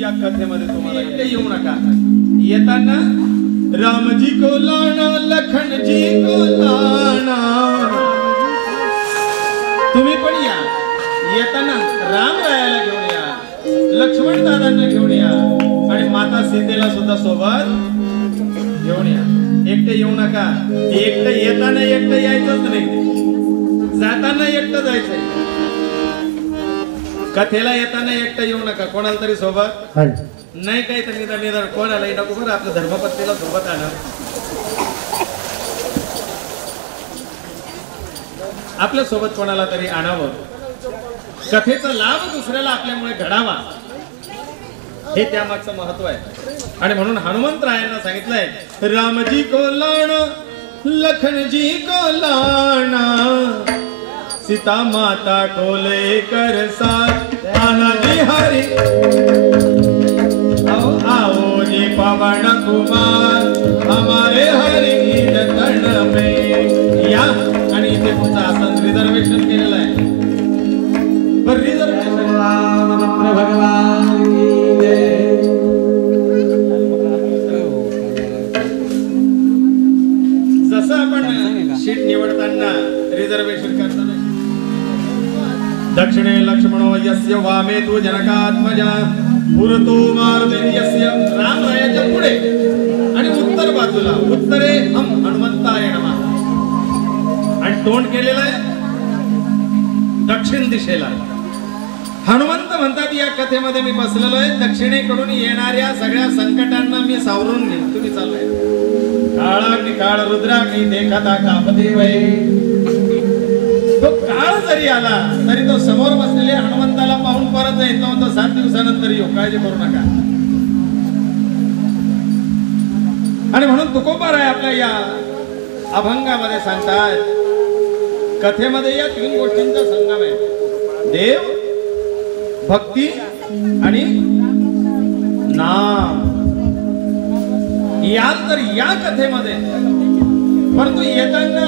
या कथेमध्ये तुम्हाला इथे येऊ नका. येताना रामजी को लाना लखनजी को लाना, तुम्ही पण या. येताना राम रायाला घेऊन या, लक्ष्मण दादांना घेऊन या आणि माता सीतेला सुद्धा सोबत घेऊन या. एकटे येऊ नका. एकटे येताना एकटे यायचंच नाही, जाताना एकटं जायचंय. कथेला येताना एकटं येऊ नका, कोणाला तरी सोबत नाही. काही तर निदान कोणाला नको बरं, आपल्या धर्मपत्नीला सोबत आणा. आपल्या सोबत कोणाला तरी आणावं. कथेचा लाभ दुसऱ्याला आपल्यामुळे घडावा, हे त्यामागचं महत्व आहे. आणि म्हणून हनुमंतरायांना सांगितलंय रामजी को लाना लखनजी को लाना, सीता माता को लेकर साथ आना जी हरि. आओ आओ जी पवन कुमार हमारे हरि तन में या. आणि इथे तुमचं आसन रिझर्वेशन केलेलं आहे. पण रिझर्वेशन भगवान जसं आपण शीट निवडताना रिझर्वेशन करताना दक्षिणे लक्ष्मणो यस्य वामे तु जनकात्मजा पुरतो मारुतीर्यस्य, राम रायाच्या पुढे आणि उत्तर बाजूला उत्तरे हम हनुमंताय नमः. आणि तोंड केलेलं आहे दक्षिण दिशेला. हनुमंत म्हणतात या कथेमध्ये मी बसलेलो आहे, दक्षिणेकडून येणाऱ्या सगळ्या संकटांना मी सावरून घेईन. तुम्ही चालू आहे काळाग्नी काळ रुद्राग्नी देखता कापते वै. तो काळ जरी आला तरी तो समोर बसलेले हनुमंताला पाहून परत येतो. तो 7 दिवसानंतर येऊ, काळजी करू नका. आणि म्हणून तुकोबाराय आपल्या या अभंगामध्ये सांगतात, कथेमध्ये या 3 गोष्टींचा संगम आहे: देव, भक्ती आणि नाम. याल तर या कथेमध्ये. परंतु येताना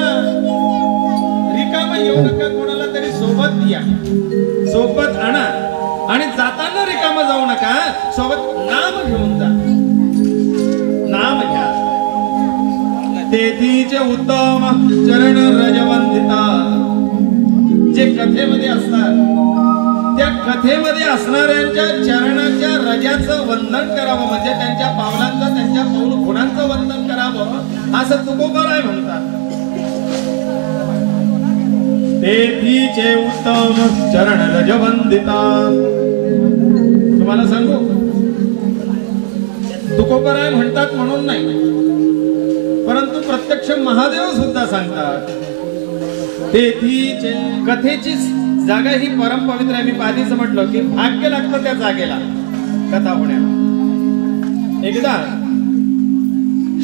रिकाम येऊ नका, कोणाला तरी सोबत या, सोबत आणा. आणि जाताना रिकाम जाऊ नका, सोबत नाम घेऊन जा. नाम घ्या. तेथीचे उत्तम चरण रजवंदिता. जे कथेमध्ये असतात त्या कथेमध्ये असणाऱ्यांच्या चरणाच्या रजाचं वंदन करावं, म्हणजे त्यांच्या पावलांचं, त्यांच्या पाऊल खुणांचं वंदन करावं, असं तुकोबाराय म्हणतात. तेथीचे उत्तम चरण रजवंदिता. तुम्हाला सांगू, तुकोबाराय म्हणतात म्हणून नाही, परंतु प्रत्यक्ष महादेव सुद्धा सांगतात. तेथीचे कथेची जागा ही परम पवित्र आहे. मी आधीच म्हटलं की भाग्य लागतं त्या जागेला कथा होण्याला. एकदा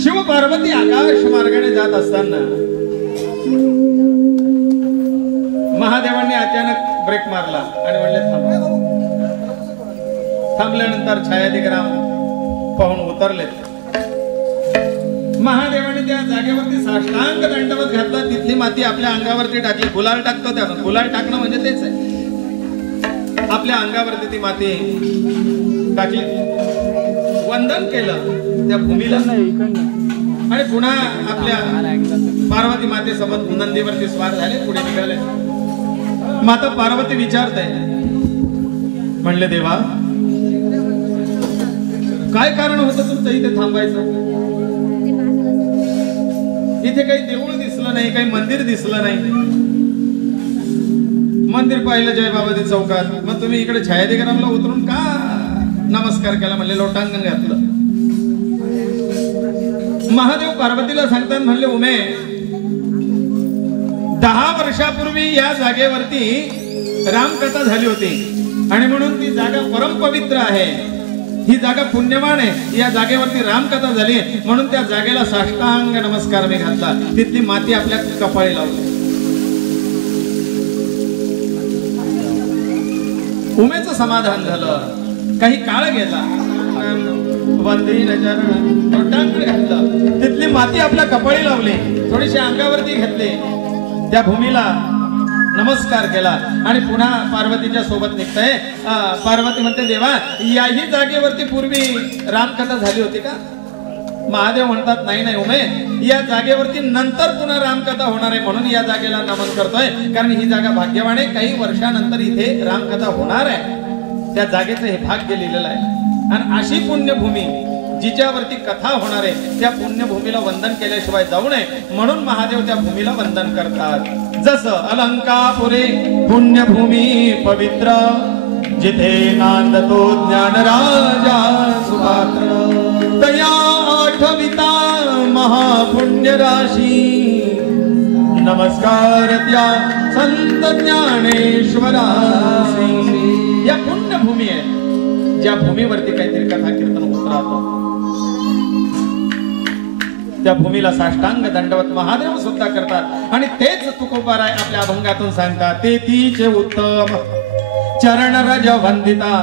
शिव पार्वती आकाश मार्गाने जात असताना महादेवांनी अचानक ब्रेक मारला आणि म्हणले थांबा. थांबल्यानंतर छायाधिग्राम पाहून उतरले. महादेवाने त्या जागेवरती साष्टांग दंडवत घातला. तिथली माती आपल्या अंगावरती टाकली. गुलाल टाकतो त्या, गुलाल टाकणं म्हणजे तेच आहे. आपल्या अंगावरती ती माती टाकली, वंदन केलं त्या भूमीला आणि पुन्हा आपल्या पार्वती मातेसोबत नंदीवरती स्वार झाले, पुढे निघाले. माता पार्वती विचारते, म्हणले देवा काय कारण होतं तुमचं इथे थांबायचं? इथे काही देऊळ दिसलं नाही, काही मंदिर दिसलं नाही. मंदिर पाहिलं जयबाबाजी चौकात, मग तुम्ही इकडे छायाधिग्रामला उतरून का नमस्कार केला? म्हणले लोटांगण घातलं. महादेव पार्वतीला सांगतात, म्हणले उमे 10 वर्षापूर्वी या जागेवरती रामकथा झाली होती आणि म्हणून ती जागा परम पवित्र आहे. ही जागा पुण्यवान आहे. या जागेवरती रामकथा झाली म्हणून त्या जागेला साष्टांग नमस्कार मी घातला. तिथली माती आपल्या कपाळी लावली. उमेचं समाधान झालं. काही काळ गेला, लोटांगण घातलं, तिथली माती आपल्या कपाळी लावली, थोडीशी अंगावरती घेतली. त्या भूमीला नमस्कार केला आणि पुन्हा पार्वतीच्या सोबत निघतंय. पार्वती म्हणते देवा याही जागेवरती पूर्वी रामकथा झाली होती का? महादेव म्हणतात नाही नाही उमे, या जागेवरती नंतर पुन्हा रामकथा होणार आहे म्हणून या जागेला नमन करतोय, कारण ही जागा भाग्यवान आहे. काही वर्षानंतर इथे रामकथा होणार आहे, त्या जागेचं हे भाग्य लिहिलेलं आहे. आणि अशी पुण्यभूमी जिच्यावरती कथा होणार आहे त्या पुण्यभूमीला वंदन केल्याशिवाय जाऊ नये म्हणून महादेव त्या भूमीला वंदन करतात. जसं अलंकापुरे पुण्यभूमी पवित्र, जिथे नांदतो ज्ञानराजा सुपात्र, तया आठविता महापुण्य राशी, नमस्कार त्या संत ज्ञानेश्वरासी. या पुण्यभूमी आहे ज्या भूमीवरती काहीतरी कथा कीर्तन होत राहतं. त्या भूमीला साष्टांग दंडवत महादेव सुद्धा करतात. आणि तेच तुकोबाराय आपल्या अभंगातून सांगतात. ते तीचे उत्तम चरण रज वंदिता,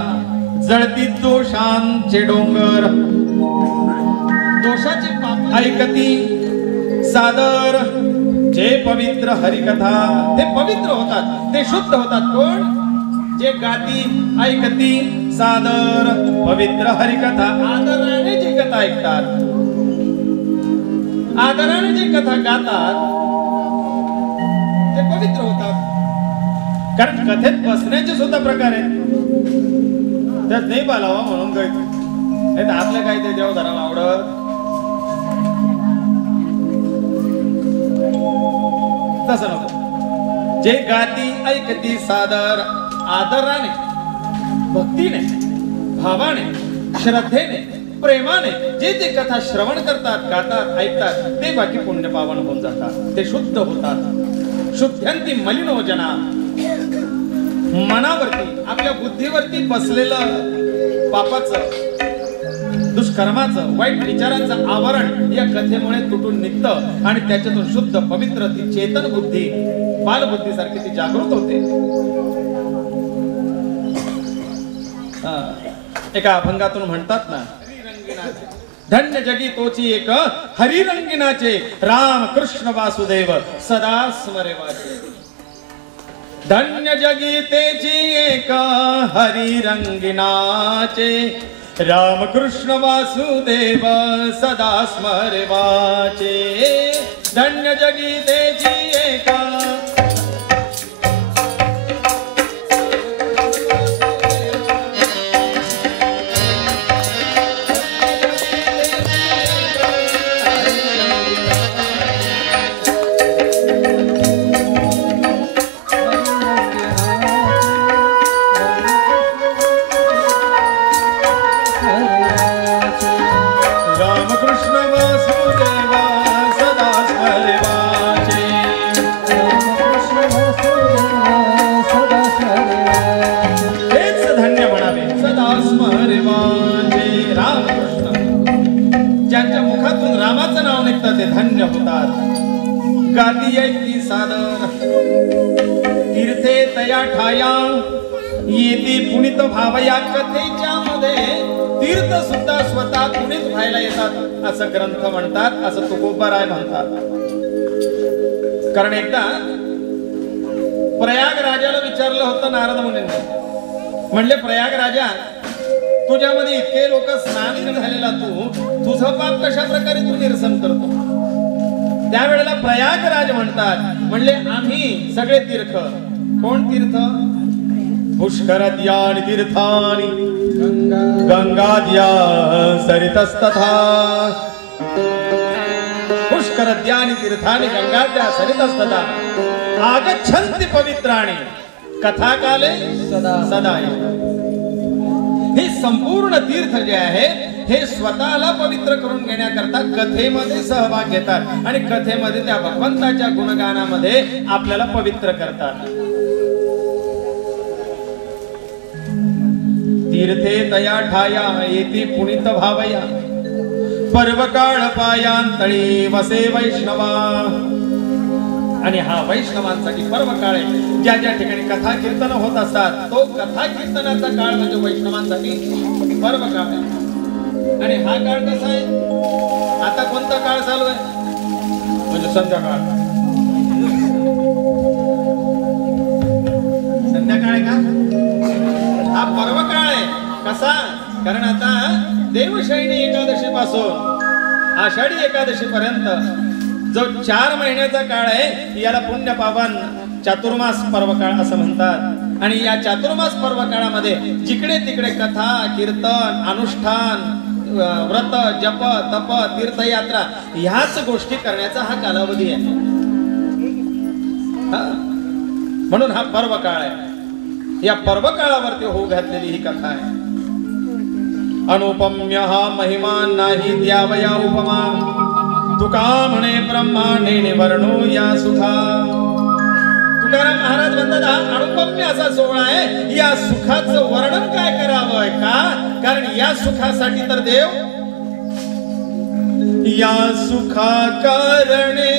जळती दोषांचे डोंगर, दोषाचे पाप ऐकती सादर, जे पवित्र हरिकथा ते पवित्र होतात, ते शुद्ध होतात. कोण? जे गाती ऐकती सादर पवित्र हरिकथा, आदराने जी कथा ऐकतात, आदराने जी कथा गातात ते पवित्र होतात. कारण कथेत बसण्याचे सुद्धा प्रकार आहेत. त्यात नाही बालावा म्हणून काय नाही तर आपलं काय ते देव धरायला आवडत. तसं नव्हतं. जे गाती ऐकती सादर आदराने, भक्तीने, भावाने, श्रद्धेने, प्रेमाने जे ते कथा श्रवण करतात, गातात, ऐकतात ते बाकी पुण्य पावन होऊन जातात, ते शुद्ध होतात. शुद्ध्यंती मलिनो जना. मनावरती आपल्या बुद्धीवरती बसलेलं पापाचं, दुष्कर्माचं, वाईट विचारांचं आवरण या कथेमुळे तुटून निघतं आणि त्याच्यातून शुद्ध पवित्र ती चेतन बुद्धी, बालबुद्धी सारखी ती जागृत होते. एका अभंगातून म्हणतात ना, धन्य जगी तोची एक हरिरंगिनाचे, राम कृष्ण वासुदेव सदा स्मरे वाचे. धन्य जगी तेची एक हरिरंगिनाचे, राम कृष्ण वासुदेव सदा स्मरे वाचे. धन्य जगी तेची एक धन्य होतात. गाती ऐकती सादर तीर्थे तया ठाया, येते पुनित भावया. कथेच्या मध्ये तीर्थ सुद्धा स्वतः पुनित व्हायला येतात असं ग्रंथ म्हणतात, असं तुकोबाराय म्हणतात. कारण एकदा प्रयाग राजाला विचारलं होतं नारद मुनींनी, म्हणले प्रयाग राजा तुझ्यामध्ये इतके लोक स्नान झालेला तुझं पाप कशा प्रकारे तू निरसन करतो? त्यावेळेला प्रयागराज म्हणतात, म्हणले आम्ही सगळे तीर्थ. कोण तीर्थ? पुष्करद्यानि तीर्थानि गंगाद्या सरितस्तथा. पुष्करद्यानि तीर्थानि गंगाद्या सरितस्तथा आगच्छन्ति पवित्राणि कथाकाले सदा. हे संपूर्ण तीर्थ जे आहे हे स्वतःला पवित्र करून घेण्याकरता कथेमध्ये सहभाग घेतात आणि कथेमध्ये त्या भगवंताच्या गुणगानामध्ये आपल्याला पवित्र करतात. तीर्थे तया ठाया, येती पुनित भावया, पर्वकाळ पायांतळी वसे वैष्णवा. आणि हा वैष्णवांसाठी पर्व काळ आहे. ज्या ज्या ठिकाणी कथा कीर्तन होत असतात तो कथा कीर्तनाचा काळ म्हणजे वैष्णवांसाठी पर्व काळ आहे. आणि हा काळ कसा आहे? आता कोणता काळ चालू आहे? म्हणजे संध्याकाळ. कसा? कारण आता देवशयनी एकादशी पासून आषाढी एकादशी पर्यंत जो 4 महिन्याचा काळ आहे याला पुण्य पावन चातुर्मास पर्व काळ असं म्हणतात. आणि या चातुर्मास पर्व काळामध्ये जिकडे तिकडे कथा, कीर्तन, अनुष्ठान, व्रत, जप, तप, तीर्थयात्रा ह्याच गोष्टी करण्याचा हा कालावधी आहे. म्हणून हा पर्व काळ आहे. या पर्व काळावरती होऊ घातलेली ही कथा आहे. अनुपम्य हा महिमा नाही द्यावया उपमा, तुका म्हणे ब्रह्मांडे वर्णो या सुखा. तुकाराम महाराज म्हणतात हा अनुपम्य असा सोहळा आहे. या सुखाचं वर्णन काय करावं का? कारण या सुखासाठी तर देव या सुखा कारणे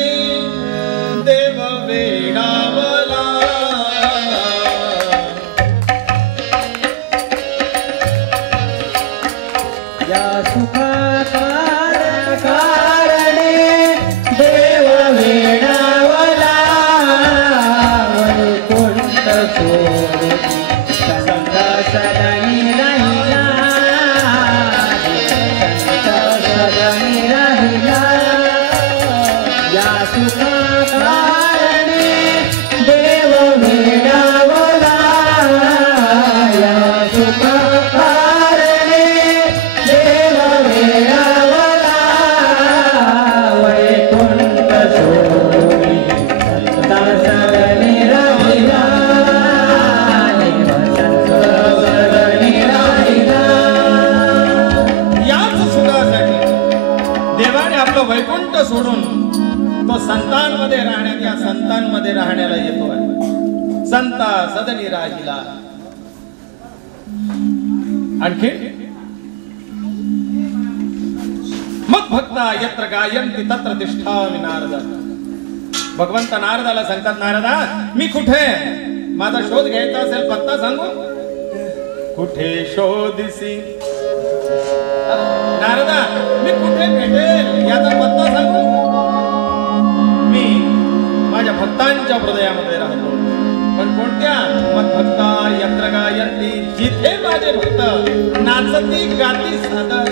देव वेडावला. या सुखा कारणे देव वेडावला. वैकुंठ सोडून संत सदनी राहिला. संत सदनी राहिला. या सुखा कारणे देव वेडावला. या सुखा कारणे देव वेडावला. वैकुंठ सोडून संत सदनी राहिला. संत सदनी राहिला. याच सुखासाठी देवाने आपलं वैकुंठ सोडून तो संतांमध्ये राहण्यात या संतांमध्ये राहण्याला येतो आहे. संता सदनी राहिला. आणखी मग भक्ता यत्र गायन्ति तत्र तिष्ठामि नारद. भगवंत नारदाला सांगतात, नारदा मी कुठे? माझा शोध घ्यायचा असेल पत्ता सांगू? कुठे शोधिसी? नारदा मी कुठे भेटेल याचा पत्ता सांगू? मी माझ्या भक्तांच्या हृदयामध्ये राहतो. पण कोणत्या? मग भक्ता यत्र गायन्ति, जिथे माझे भक्त नाचती गाती सादर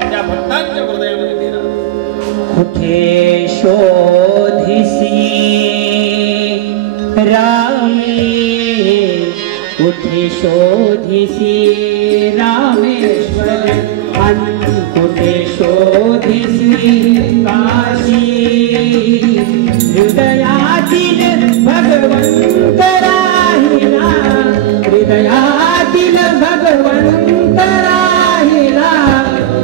त्या भक्तांच्या हृदयामध्ये मी राहतो. कुठे शोधिसी रामे, कुठे शोधिसी रामेश्वर. कुठे शोधिसी काशी. हृदयातील भगवंत राहिला. हृदयातील भगवंत राहिला.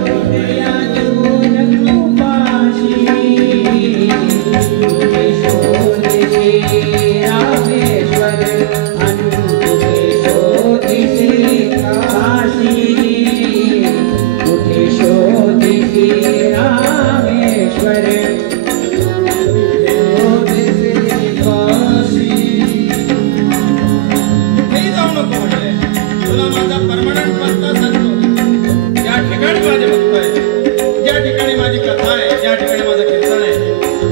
हृदयातून उपाशी. कुठे शोधिसी रामेश्वर. कुठे शोधिसी काशी. कुठे शोधिसी रामेश्वर. कुठेही जाऊ नको म्हटले. तुला माझा परमनंट पत्ता सांगतो. ज्या ठिकाणी माझे भक्त आहे, ज्या ठिकाणी माझी कथा आहे, ज्या ठिकाणी माझं कीर्तन आहे,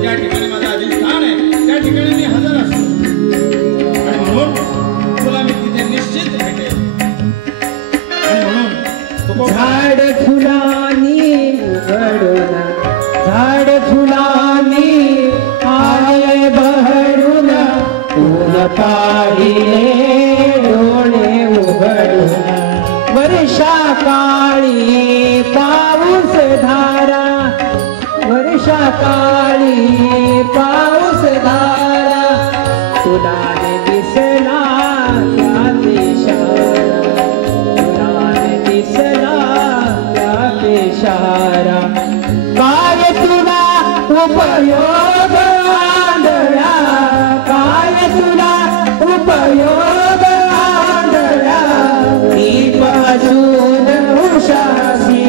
ज्या ठिकाणी माझं अधिष्ठान आहे, त्या ठिकाणी मी हजर असतो. आणि म्हणून तुला मी तिथे निश्चित भेटेल. आणि म्हणून तू झाड फुलांनी उघडून, झाड फुलांनी आले बहरून. ऊन पाहिले डोळे उघडून. वर्षा काळी पाऊस धारा. वर्षा काळी पाऊस धारा. तुला दिसला त्यात इशारा. तुला दिसला त्यात इशारा. काय तुला उपयोग आंधळा. काय तुला उपयोग आंधळा. मी पासून उशासी.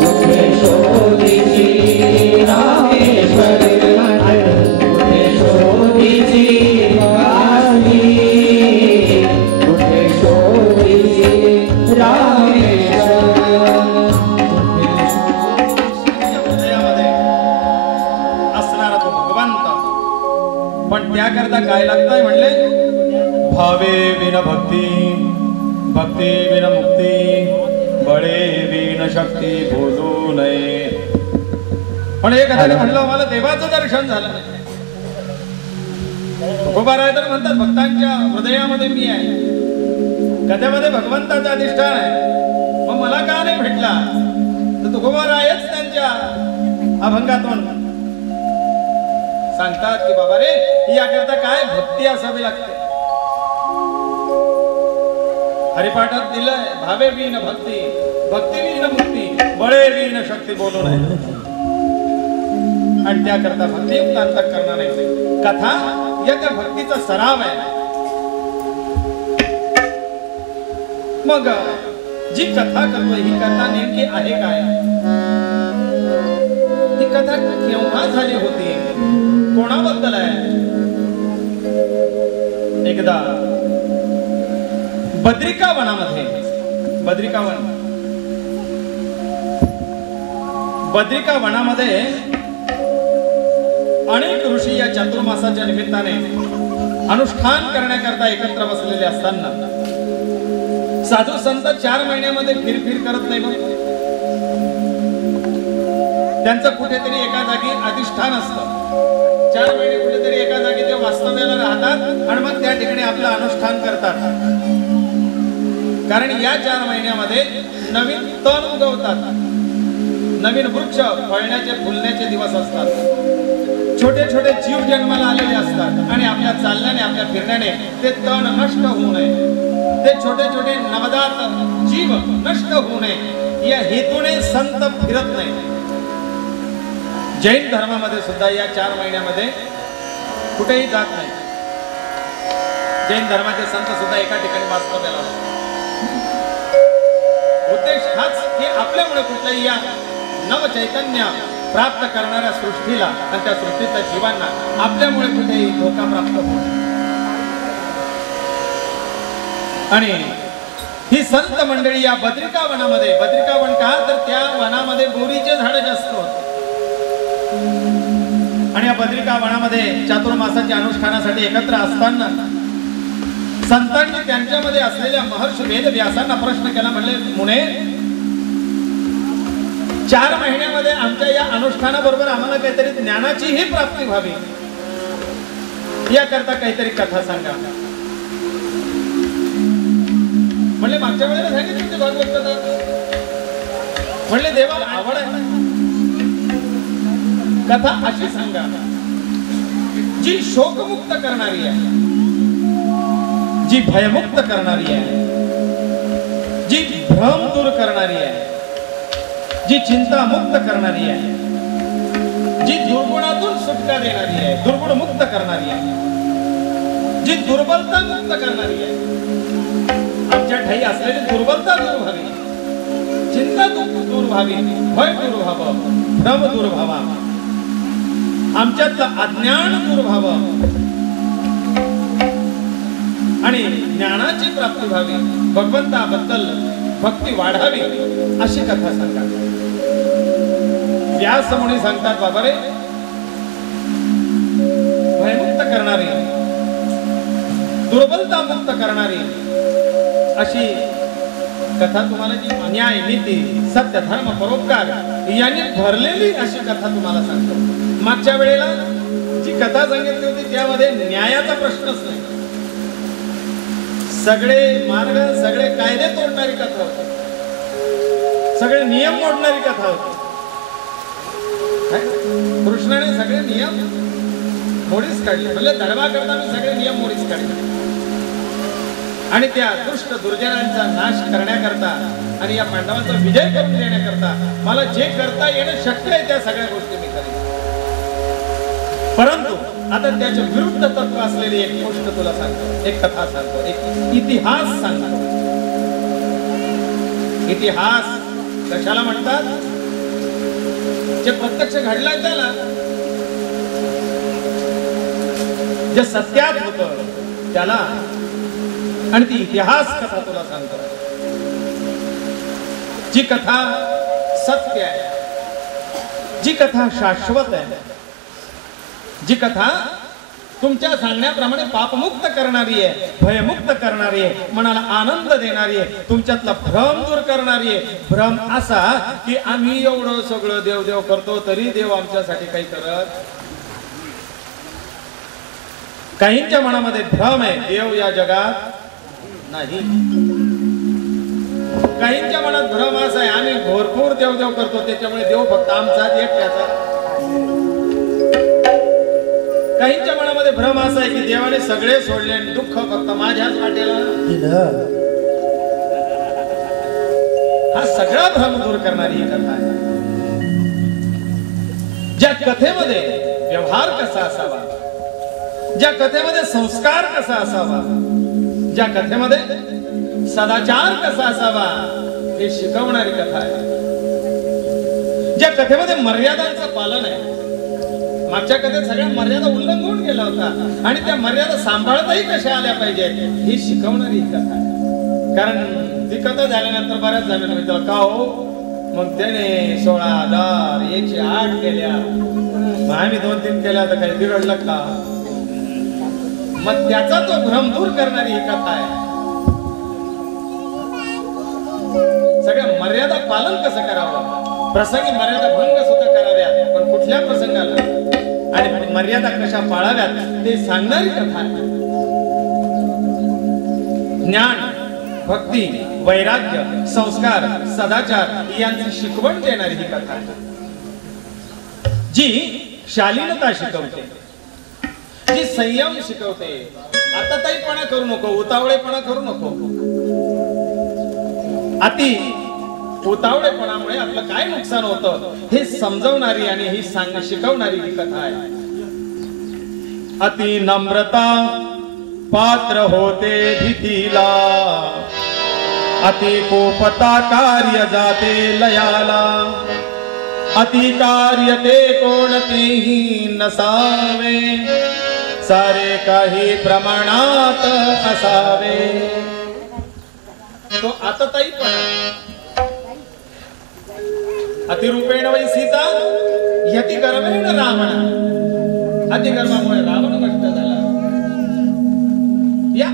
कुठे शोधिसी रामेश्वर. कुठे शोधिसी काशी. कुठे शोधिसी रामेश्वर. हृदयामध्ये असणारा तो भगवंत. पण त्याकरता काय लागतंय म्हणले? भावे विन भक्ती, भक्ती विन मुक्ती, बळे विन शक्ती बोलू नये. पण एखाद्याने म्हणलं मला देवाचं दर्शन झालं नाही. तुकोबाराय तर म्हणतात भक्तांच्या हृदयामध्ये मी आहे, कथेमध्ये भगवंताचं अधिष्ठान आहे. मग मला का नाही भेटला? तर तुकोबारायच त्यांच्या अभंगातून सांगतात की बाबा रे, याकरता काय भक्ती असावी लागते. हरिपाठात दिलंय भावे विन भक्ती, भक्ती विन मुक्ती, बळे विन शक्ती बोलू नये. आणि त्याकरता भक्तियुक्त अंतःकरण नाही. कथा या त्या भक्तीचा सराव आहे. मग जी कथा करतोय ही कथा नेमकी आहे काय? ही कथा केव्हा झाली होती, कोणाबद्दल आहे? एकदा बद्रिका वनामध्ये, बद्रिका वनामध्ये अनेक ऋषी या चातुर्मासाच्या निमित्ताने अनुष्ठान करण्याकरता एकत्र बसलेले असताना साधू संत 4 महिन्यामध्ये फिरफिर करत नाही. मग त्यांचं कुठेतरी एका जागी अधिष्ठान असतं. 4 महिने कुठेतरी एका जागी ते वास्तव्याला राहतात आणि मग त्या ठिकाणी आपलं अनुष्ठान करतात. कारण या 4 महिन्यामध्ये नवीन तण उगवतात, नवीन वृक्ष फळण्याचे फुलण्याचे दिवस असतात. छोटे छोटे जीव जन्माला आलेले असतात आणि आपल्या चालण्याने आपल्या फिरण्याने ते तण नष्ट होऊ नये, ते छोटे छोटे नवजात जीव नष्ट होऊ नये या हेतूने संत फिरत नाही. जैन धर्मामध्ये सुद्धा या 4 महिन्यामध्ये कुठेही जात नाही. जैन धर्माचे संत सुद्धा एका ठिकाणी वास्तव्याला असतात. उद्देश हाच की आपल्यामुळे कुठल्याही या नवचैतन्य प्राप्त करणाऱ्या सृष्टीला आणि त्या सृष्टीतल्या जीवांना आपल्यामुळे कुठेही धोका प्राप्त होऊ नये. आणि ही संत मंडळी या बद्रिका वनामध्ये, बद्रिका वन का तर त्या वनामध्ये बोरीचे झाड जास्त होते. आणि या बद्रिका वनामध्ये चातुर्मासाच्या अनुष्ठानासाठी एकत्र असताना संतांनी त्यांच्यामध्ये असलेल्या महर्षी वेदव्यासांना प्रश्न केला. म्हणले, मुने 4 महिन्यामध्ये आमच्या या अनुष्ठानाबरोबर आम्हाला काहीतरी ज्ञानाचीही प्राप्ती व्हावी, याकरता काहीतरी कथा सांगा. म्हणले, मागच्या वेळेला सांगितली होती भागवत कथा. म्हणले, देवाला आवड आहे, कथा अशी सांगा जी शोकमुक्त करणारी आहे, जी भयमुक्त करणारी आहे, जी भ्रम दूर करणारी आहे, जी चिंता मुक्त करणारी आहे, जी दुर्गुणातून सुटका देणारी आहे, दुर्गुण मुक्त करणारी आहे, जी दुर्बलता मुक्त करणारी आहे. आमच्या ठाई असलेली दुर्बलता दूर व्हावी, चिंता दूर व्हावी, भय दूर व्हावं, भ्रम दूर व्हावा, आमच्यातलं अज्ञान दूर व्हावं आणि ज्ञानाची प्राप्ती व्हावी, भगवंताबद्दल भक्ती वाढावी, अशी कथा सांगा. व्यास मुनी सांगतात, बाबा रे, भयमुक्त करणारी, दुर्बलता मुक्त करणारी अशी कथा तुम्हाला, जी न्याय, नीती, सत्य, धर्म, परोपकार यांनी भरलेली अशी कथा तुम्हाला सांगतो. मागच्या वेळेला जी कथा सांगितली होती त्यामध्ये न्यायाचा प्रश्नच नाही. सगळे मार्ग, सगळे कायदे तोडणारी कथा होती, सगळे नियम मोडणारी कथा होती. कृष्णाने सगळे नियम मोडीच काढले. म्हणजे धर्मा करता मी सगळे नियम मोडीच काढले आणि त्या दुष्ट दुर्जनांचा नाश करण्याकरता आणि या पांडवांचा विजय करून देण्याकरता मला जे करता येणं शक्य आहे त्या सगळ्या गोष्टी मी करेन. परंतु आता त्याच्या विरुद्ध तत्व असलेली एक गोष्ट तुला सांगतो, एक कथा सांगतो, एक इतिहास सांगतो. इतिहास कशाला म्हणतात? जे प्रत्यक्ष घडलंय त्याला, जे सत्यात होतं त्याला. आणि ती इतिहास कथा तुला सांगतो, जी कथा सत्य आहे, जी कथा शाश्वत आहे, जी कथा तुमच्या सांगण्याप्रमाणे पापमुक्त करणारी आहे, भयमुक्त करणारी आहे, मनाला आनंद देणारी आहे, तुमच्यातला भ्रम दूर करणारी आहे. भ्रम असा की आम्ही एवढं सगळं देव करतो तरी देव आमच्यासाठी काही करत. काहींच्या मनामध्ये भ्रम आहे, देव या जगात नाही. काहींच्या मनात भ्रम असा आहे, आम्ही भरपूर देव करतो त्याच्यामुळे देव फक्त आमचा एकट्याचा. काहींच्या मनामध्ये भ्रम असा आहे की देवाने सगळे सोडले आणि दुःख फक्त माझ्याच वाटेला दिलं. हा सगळा भ्रम दूर करणारी ही कथा आहे. ज्या कथेमध्ये व्यवहार कसा असावा, ज्या कथेमध्ये संस्कार कसा असावा, ज्या कथेमध्ये सदाचार कसा असावा हे शिकवणारी कथा आहे. ज्या कथेमध्ये मर्यादांचं पालन आहे. मागच्या कथेत सगळ्या मर्यादा उल्लंघन केला होता आणि त्या मर्यादा सांभाळताही कशा आल्या पाहिजे ही शिकवणारी ही कथा आहे. कारण ती कथा झाल्यानंतर बऱ्याच जणांना विचारलं का हो मग त्याने 16,108 केल्या, आम्ही 2-3 केल्या तर काही बिघडलं का? मग त्याचा तो भ्रम दूर करणारी ही कथा आहे. सगळ्या मर्यादा पालन कसं करावं, प्रसंगी मर्यादा भंग सुद्धा कराव्यात, पण कुठल्या प्रसंगाला आणि मर्यादा कशा पाळाव्यात ते सांगणारी कथा आहे. ज्ञान, भक्ती, वैराग्य, संस्कार, सदाचार यांची शिकवण देणारी ही कथा आहे. जी शालीनता शिकवते, जी संयम शिकवते. आता ताईपणा करू नको, उतावळेपणा करू नको. अति उतावळेपणामुळे आपलं काय नुकसान होतं हे समजवणारी आणि ही शिकवणारी ही कथा आहे. अति नम्रता पात्र होते भीतीला, अति कोपता कार्य जाते लयाला, अति कार्य ते कोणतेही नसावे, सारे काही प्रमाणात असावे. तो आतताईपणा. अतिरूपेण वै सीता यति गर्वेण रावण. अतिगर्वामुळे रावण नष्ट झाला. या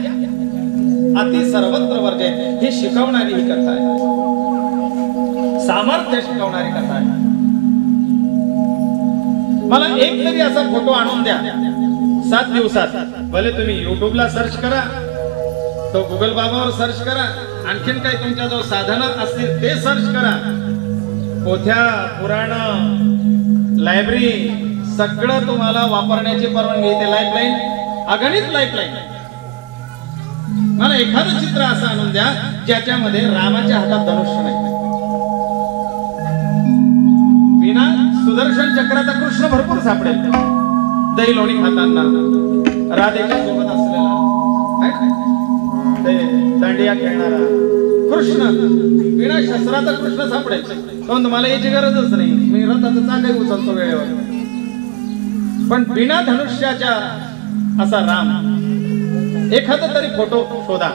अति सर्वत्र वर्गे ही शिकवणारी ही कथा आहे. सामर्थ्य शिकवणारी कथा आहे. मला एक तरी असा फोटो आणून द्या 7 दिवसात. भले तुम्ही युट्यूबला सर्च करा, तो गुगल बाबावर सर्च करा, आणखीन काही तुमच्या जो साधनं असतील ते सर्च करा. पोथ्या, पुराण, लायब्ररी सगळं तुम्हाला वापरण्याची परवानगी येते. लाईफलाईन, अगणित लाईफलाईन. मला एखादं चित्र असं आणून द्या ज्याच्यामध्ये रामाच्या हातात धनुष्य नाही. विना सुदर्शन चक्राचा कृष्ण भरपूर सापडेल. दही लोणी खाताना राधेच्या सोबत असलेला ते दांडिया खेळणारा कृष्ण, विना शस्त्राचा कृष्ण सापडेल. पण तुम्हाला याची गरजच नाही, मी रथाचं चाकही उचलतो वेळेवर. पण बिना धनुष्याच्या असा राम. एखादा तरी फोटो शोधा,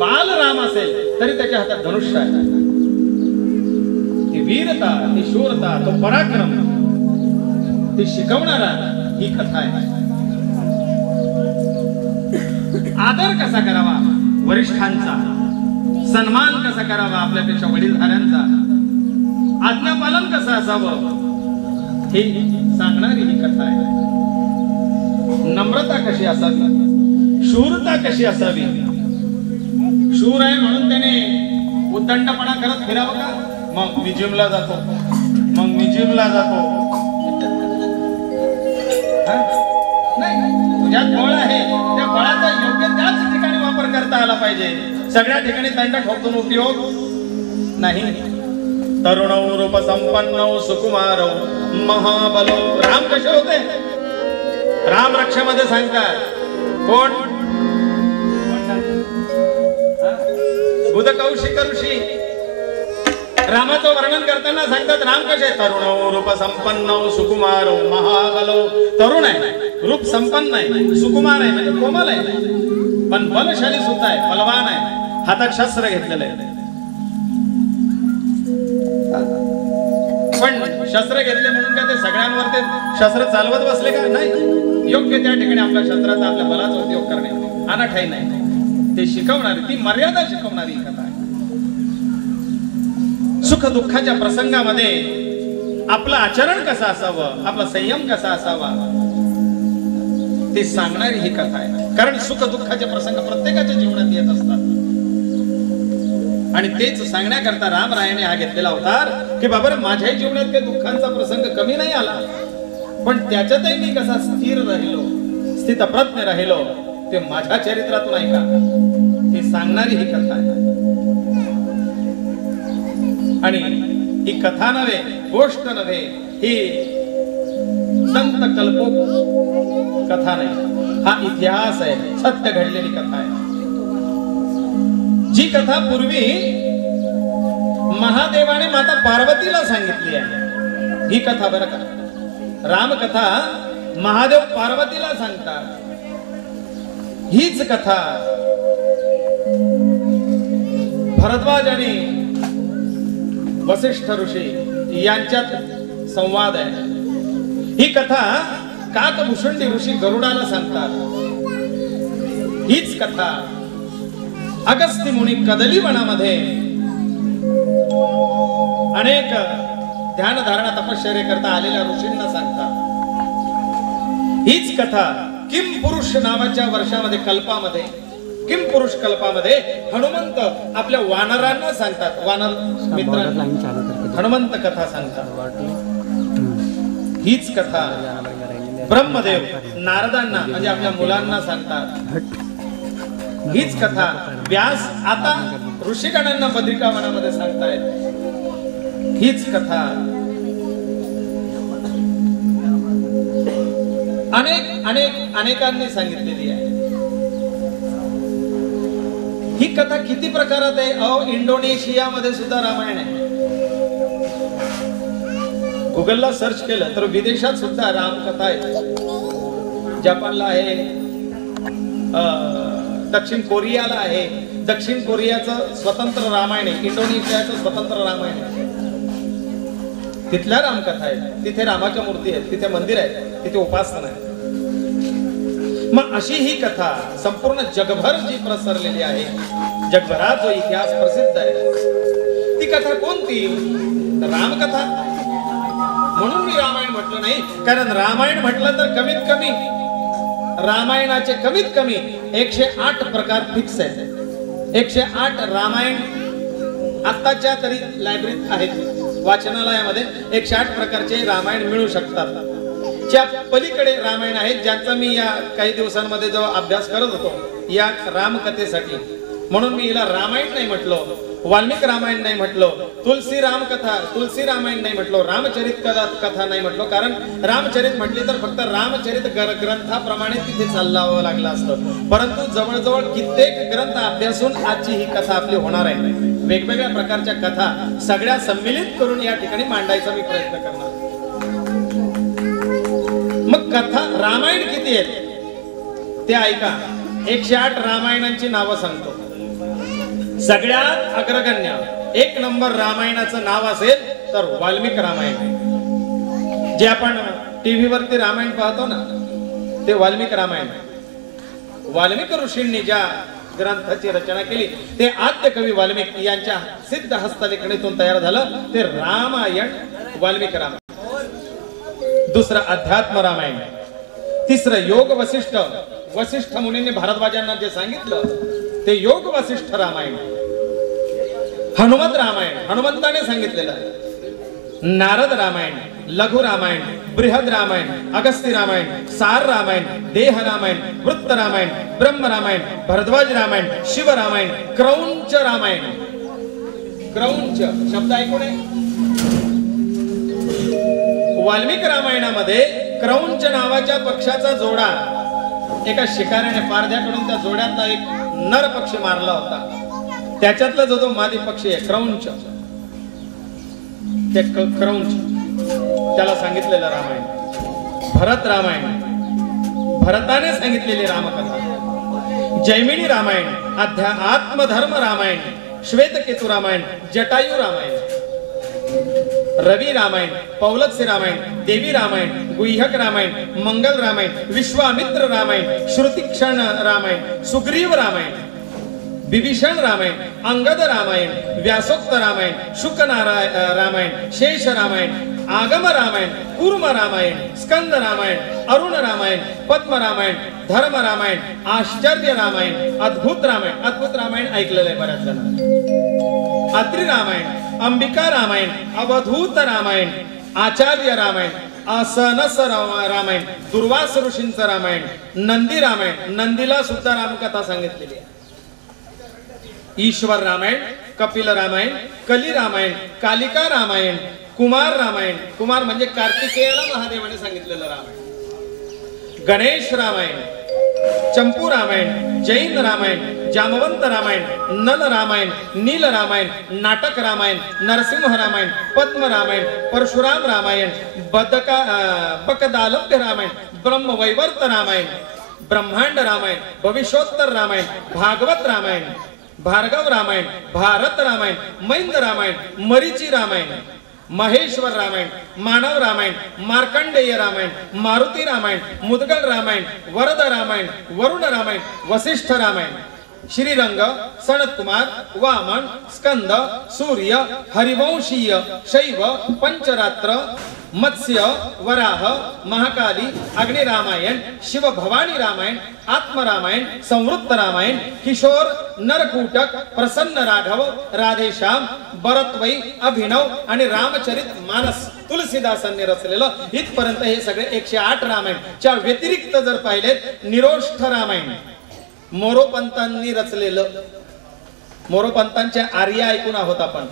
बाल राम असेल तरी त्याच्या हातात धनुष्य आहे. ती वीरता, ती शूरता, तो पराक्रम ती शिकवणारा ही कथा आहे. आदर कसा करावा वरिष्ठांचा, सन्मान कसा करावा आपल्यापेक्षा वडीलधाऱ्यांचा, आज्ञापालन कसं असावं हे सांगणारी ही कथा आहे. नम्रता कशी असावी, शूरता कशी असावी. शूर आहे म्हणून त्याने उद्दंडपणा करत फिरावं का? मग मी जिमला जातो, मग मी जिमला जातो. नाही, तुझ्यात बळ आहे, त्या बळाचा योग्य त्याच ठिकाणी वापर करता आला पाहिजे. सगळ्या ठिकाणी दंड ठोकून उपयोग नाही. तरुणौ रूप संपन्नौ सुकुमारौ महाबलो. राम कसे होते? राम रक्षामध्ये सांगतात. कोण? बुधकौशिक ऋषी रामाचं वर्णन करताना सांगतात राम कसे? तरुणौ रूप संपन्नौ सुकुमारौ महाबलो. तरुण आहे, रूप संपन्न आहे, सुकुमार आहे म्हणजे कोमल आहे, पण बलशाली सुद्धा आहे, बलवान आहे, हातात शस्त्र घेतलेलं आहे. पण शस्त्र घेतले म्हणून काय ते सगळ्यांवर ते शस्त्र चालवत बसले का? नाही. योग्य त्या ठिकाणी आपल्या शस्त्राचा आपल्या बलाचा उपयोग करणे अनाठाई नाही, ते शिकवणारी, ती मर्यादा शिकवणारी ही कथा आहे. सुख दुःखाच्या प्रसंगामध्ये आपलं आचरण कसं असावं, आपला संयम कसा असावा, ते सांगणारी ही कथा आहे. कारण सुख दुःखाचे प्रसंग प्रत्येकाच्या जीवनात येत असतात आणि तेच सांगण्याकरता रामरायाने हा घेतलेला अवतार की बाबा माझ्याही जीवनात काही दुःखांचा प्रसंग कमी नाही आला, पण त्याच्यातही मी कसा स्थिर राहिलो, स्थितप्रज्ञ राहिलो, ते माझ्या चरित्रातून ऐका. हे सांगणारी ही कथा आहे. आणि ही कथा नव्हे, गोष्ट नव्हे, ही संत कल्पोक कथा नाही, हा इतिहास आहे, सत्य घडलेली कथा आहे. जी कथा पूर्वी महादेवाने माता पार्वतीला सांगितली आहे, ही कथा बरं का. रामकथा महादेव पार्वतीला सांगतात. हीच कथा भरद्वाज आणि वसिष्ठ ऋषी यांच्यात संवाद आहे. ही कथा काकभूषुंडी ऋषी गरुडाला सांगतात. हीच कथा अगस्त्य मुनी कदली वनामध्ये अनेक ध्यान धारणा तपश्चर्या करता आलेल्या ऋषींना सांगतात. हीच कथा किम पुरुष नावाच्या वर्षामध्ये कल्पामध्ये, किम पुरुष कल्पामध्ये हनुमंत आपल्या वानरांना सांगतात. वानर मित्रांना हनुमंत कथा सांगतात. हीच कथा ब्रह्मदेव नारदांना म्हणजे आपल्या मुलांना सांगतात. हीच कथा व्यास आता ऋषिगणांना बद्रिका वनामध्ये सांगतायत. हीच कथा अनेकांनी सांगितलेली आहे. ही कथा किती प्रकारात आहे? इंडोनेशियामध्ये सुद्धा रामायण आहे. गुगलला सर्च केलं तर विदेशात सुद्धा रामकथा आहे. जपानला आहे, दक्षिण कोरियाला आहे. दक्षिण कोरियाचं स्वतंत्र रामायण आहे, इंडोनेशियाचं स्वतंत्र रामायण आहे. तिथल्या रामकथा आहेत, तिथे रामाच्या मूर्ती आहेत, तिथे मंदिर आहे, तिथे उपासना आहे. मग अशी ही कथा संपूर्ण जगभर जी प्रसरलेली आहे, जगभरात जो इतिहास प्रसिद्ध आहे, ती कथा कोणती? रामकथा. म्हणून मी रामायण म्हटलं नाही, कारण रामायण म्हटलं तर कमीत कमी रामायणाचे कमीत कमी 108 प्रकार फिक्स आहेत. 108 रामायण आत्ताच्या तरी लायब्ररीत आहेत, वाचनालयामध्ये 108 प्रकारचे रामायण मिळू शकतात. ज्या पलीकडे रामायण आहेत, ज्यांचा मी या काही दिवसांमध्ये जो अभ्यास करत होतो या रामकथेसाठी, म्हणून मी हिला रामायण नाही म्हटलो, वाल्मिक रामायण नाही म्हटलो, तुलसी रामकथा, तुलसी रामायण नाही म्हटलो, रामचरित कथा नाही म्हटलो. कारण रामचरित म्हटली तर फक्त रामचरित ग्रंथाप्रमाणे तिथे चाललावं लागलं असतं. परंतु जवळजवळ कित्येक ग्रंथ अभ्यासून आजची ही कथा आपली होणार आहे. वेगवेगळ्या प्रकारच्या कथा सगळ्या सम्मिलित करून या ठिकाणी मांडायचा मी प्रयत्न करणार. मग कथा रामायण किती आहेत ते ऐका. 108 रामायणांची नावं सांगतो. सगळ्यात अग्रगण्य 1 नंबर रामायणाचं नाव असेल तर वाल्मिक रामायण. जे आपण टीव्ही वरती रामायण पाहतो ना, ते वाल्मिक रामायण. वाल्मिक ऋषींनी ज्या ग्रंथाची रचना केली ते आद्य कवी वाल्मिक यांच्या सिद्ध हस्तलेखनीतून तयार झालं, ते रामायण वाल्मिक रामायण. दुसरं अध्यात्म रामायण. तिसरं योग वसिष्ठ. वसिष्ठ मुनींनी भारद्वाजांना जे सांगितलं ते योग वसिष्ठ रामायण. हनुमत रामायण, हनुमंताने सांगितलेलं. नारद रामायण, लघु रामायण, बृहद रामायण, अगस्त्य रामायण, सार रामायण, देह रामायण, वृत्त रामायण, ब्रह्म रामायण, भरद्वाज रामायण, शिव रामायण, क्रौंच रामायण. क्रौंच शब्द ऐकून आहे. वाल्मिक रामायणामध्ये क्रौंच नावाच्या पक्षाचा जोडा एका शिकाऱ्याने पारध्याकडून त्या जोड्यातला एक नर पक्षी मारला होता. त्याच्यातला जो मादी पक्षी आहे क्रौंच, ते क्रौंच त्याला सांगितलेलं रामायण. भरत रामायण, भरताने सांगितलेली रामकथा. जैमिनी रामायण, आत्मधर्म रामायण, श्वेतकेतू रामायण, जटायू रामायण. रवी रामायण, पौलत्स्य रामायण, देवी रामायण, गुह्यक रामायण, मंगल रामायण, विश्वामित्र रामायण, श्रुतिक्षण रामायण, सुग्रीव रामायण, विभीषण रामायण, अंगद रामायण, व्यासोक्त रामायण, शुक रामायण, शेष रामायण, आगम रामायण, कूर्म रामायण, स्कंद रामायण, अरुण रामायण, पद्म रामायण, धर्म रामायण, आश्चर्य रामायण, अद्भुत रामायण. अद्भुत रामायण ऐकलेलं आहे बऱ्याच जणांनी. अत्रि रामायण, अंबिका रामायण, अवधूत रामायण, आचार्य रामायण, असनस रामायण, दुर्वास ऋषींचं रामायण, नंदी रामायण, नंदीला सुद्धा रामकथा सांगितलेली आहे. ईश्वर रामायण, कपिल रामायण, कली रामायण, कालिका रामायण, कुमार रामायण, कुमार म्हणजे कार्तिकेयाला महादेवाने सांगितलेलं रामायण, गणेश रामायण, चंपू रामायण, जैन रामायण, जामवंत रामायण, नल रामायण, नील रामायण, नाटक रामायण, नरसिंह रामायण, पद्म रामायण, परशुराम रामायण, बकदालभ्य रामायण, ब्रह्मवैवर्त रामायण, ब्रह्मांड रामायण, भविष्योत्तर रामायण, भागवत रामायण, भार्गव रामायण, भारत रामायण, मैंद रामायण, मरीची रामायण, महेश्वर रामायण, मानव रामायण, मार्कंडेय रामायण, मारुती रामायण, मुदगल रामायण, वरद रामायण, वरुण रामायण, वसिष्ठ रामायण, श्रीरंग, सनत कुमार, वामन, स्कंद, सूर्य, हरिवंशीय, शैव, पंचरात्र, मत्स्य, वराह, महाकाली, अग्निरामायण, शिव भवानी रामायण, आत्मरामायण, संवृत्त रामायण, किशोर, नरकूटक, प्रसन्न राघव, राधेश्याम, भरतवै, अभिनव आणि रामचरित मानस तुलसीदासांनी रचलेलं. इथपर्यंत हे सगळे 108 रामायण. च्या व्यतिरिक्त जर पाहिलेत निरोष्ठ रामायण मोरोपंतांनी रचलेलं. मोरोपंतांच्या आर्या ऐकून आहोत आपण.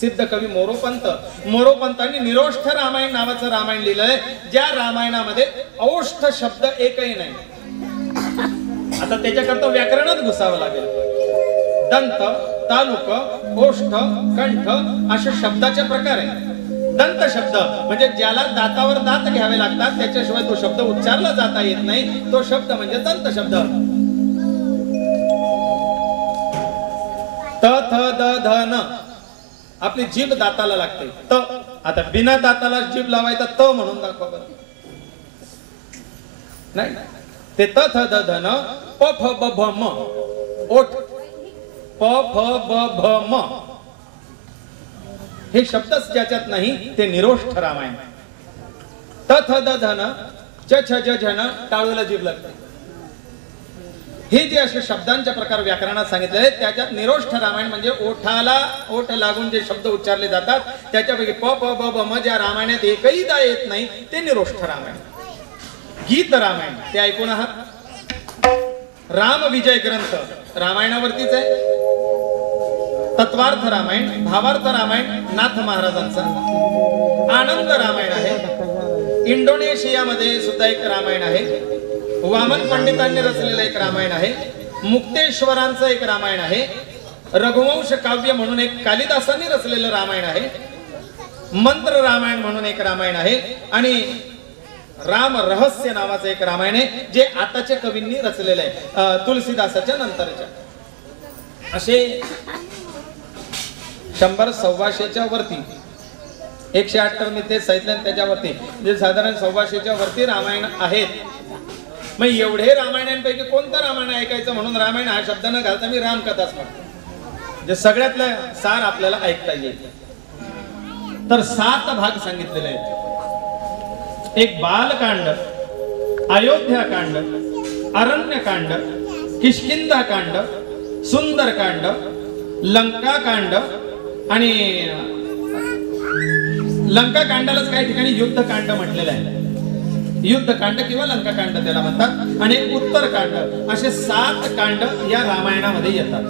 सिद्ध कवी मोरोपंतांनी निरोष्ठ रामायण नावाचं रामायण लिहिलंय, ज्या रामायणामध्ये औष्ठ शब्द एकही नाही. आता त्याच्याकरता व्याकरणच घुसावं लागेल. दंत, तालुक, ओष्ठ, कंठ अशा शब्दाचे प्रकार आहे. दंत शब्द म्हणजे ज्याला दातावर दात घ्यावे लागतात, त्याच्याशिवाय तो शब्द उच्चारला जाता येत नाही, तो शब्द म्हणजे दंत शब्द. त थ द ध न आपली जीभ दाताला लागते. त आता बिना दाताला जीभ लावायचा त म्हणून दाखवा बरं. नाही ते त थ द ध न प फ ब भ म ओठ प फ ब भ म हे शब्दच ज्याच्यात नाही ते निरोष्ठ रामायण. त थ द ध न च छ ज झ न टाळूला जीभ लागते. हे जे असे शब्दांचे प्रकार व्याकरणात सांगितलेले आहेत, त्याच्यात निरोष्ठ रामायण म्हणजे ओठाला ओठ लागून जे शब्द उच्चारले जातात त्याच्यापैकी प प ब ब म ज्या रामायणात एकही दा येत नाही ते निरोष्ठ रामायण. गीत रामायण ते ऐकून आहात. राम विजय ग्रंथ रामायणावरतीच आहे. तत्वार्थ रामायण, भावार्थ रामायण नाथ महाराजांचा. आनंद रामायण आहे. इंडोनेशियामध्ये सुद्धा एक रामायण आहे. वामन पंडितांनी रचलेलं एक रामायण आहे. मुक्तेश्वरांचं एक रामायण आहे. रघुवंश काव्य म्हणून एक कालिदासांनी रचलेलं रामायण आहे. मंत्र रामायण म्हणून एक रामायण आहे. आणि राम रहस्य नावाचं एक रामायण आहे जे आताच्या कवींनी रचलेलं आहे, तुलसीदासाच्या नंतरच्या. असे 100-125च्या वरती 108 तर मी तेच सांगितलं त्याच्यावरती म्हणजे साधारण 125च्या वरती रामायण आहेत. मग एवढे रामायणांपैकी कोणतं रामायण ऐकायचं म्हणून रामायण हा शब्द न घालता मी रामकथाच म्हणतो, जे सगळ्यातलं सार आपल्याला ऐकता येईल. तर 7 भाग सांगितलेले आहेत. एक बालकांड, अयोध्याकांड, अरण्यकांड, किष्किंधाकांड, सुंदरकांड, लंकाकांड आणि लंकाकांडालाच काही ठिकाणी युद्धकांड म्हटलेलं आहे. युद्धकांड किंवा लंकाकांड त्याला म्हणतात. आणि उत्तरकांड असे 7 कांड या रामायणामध्ये येतात.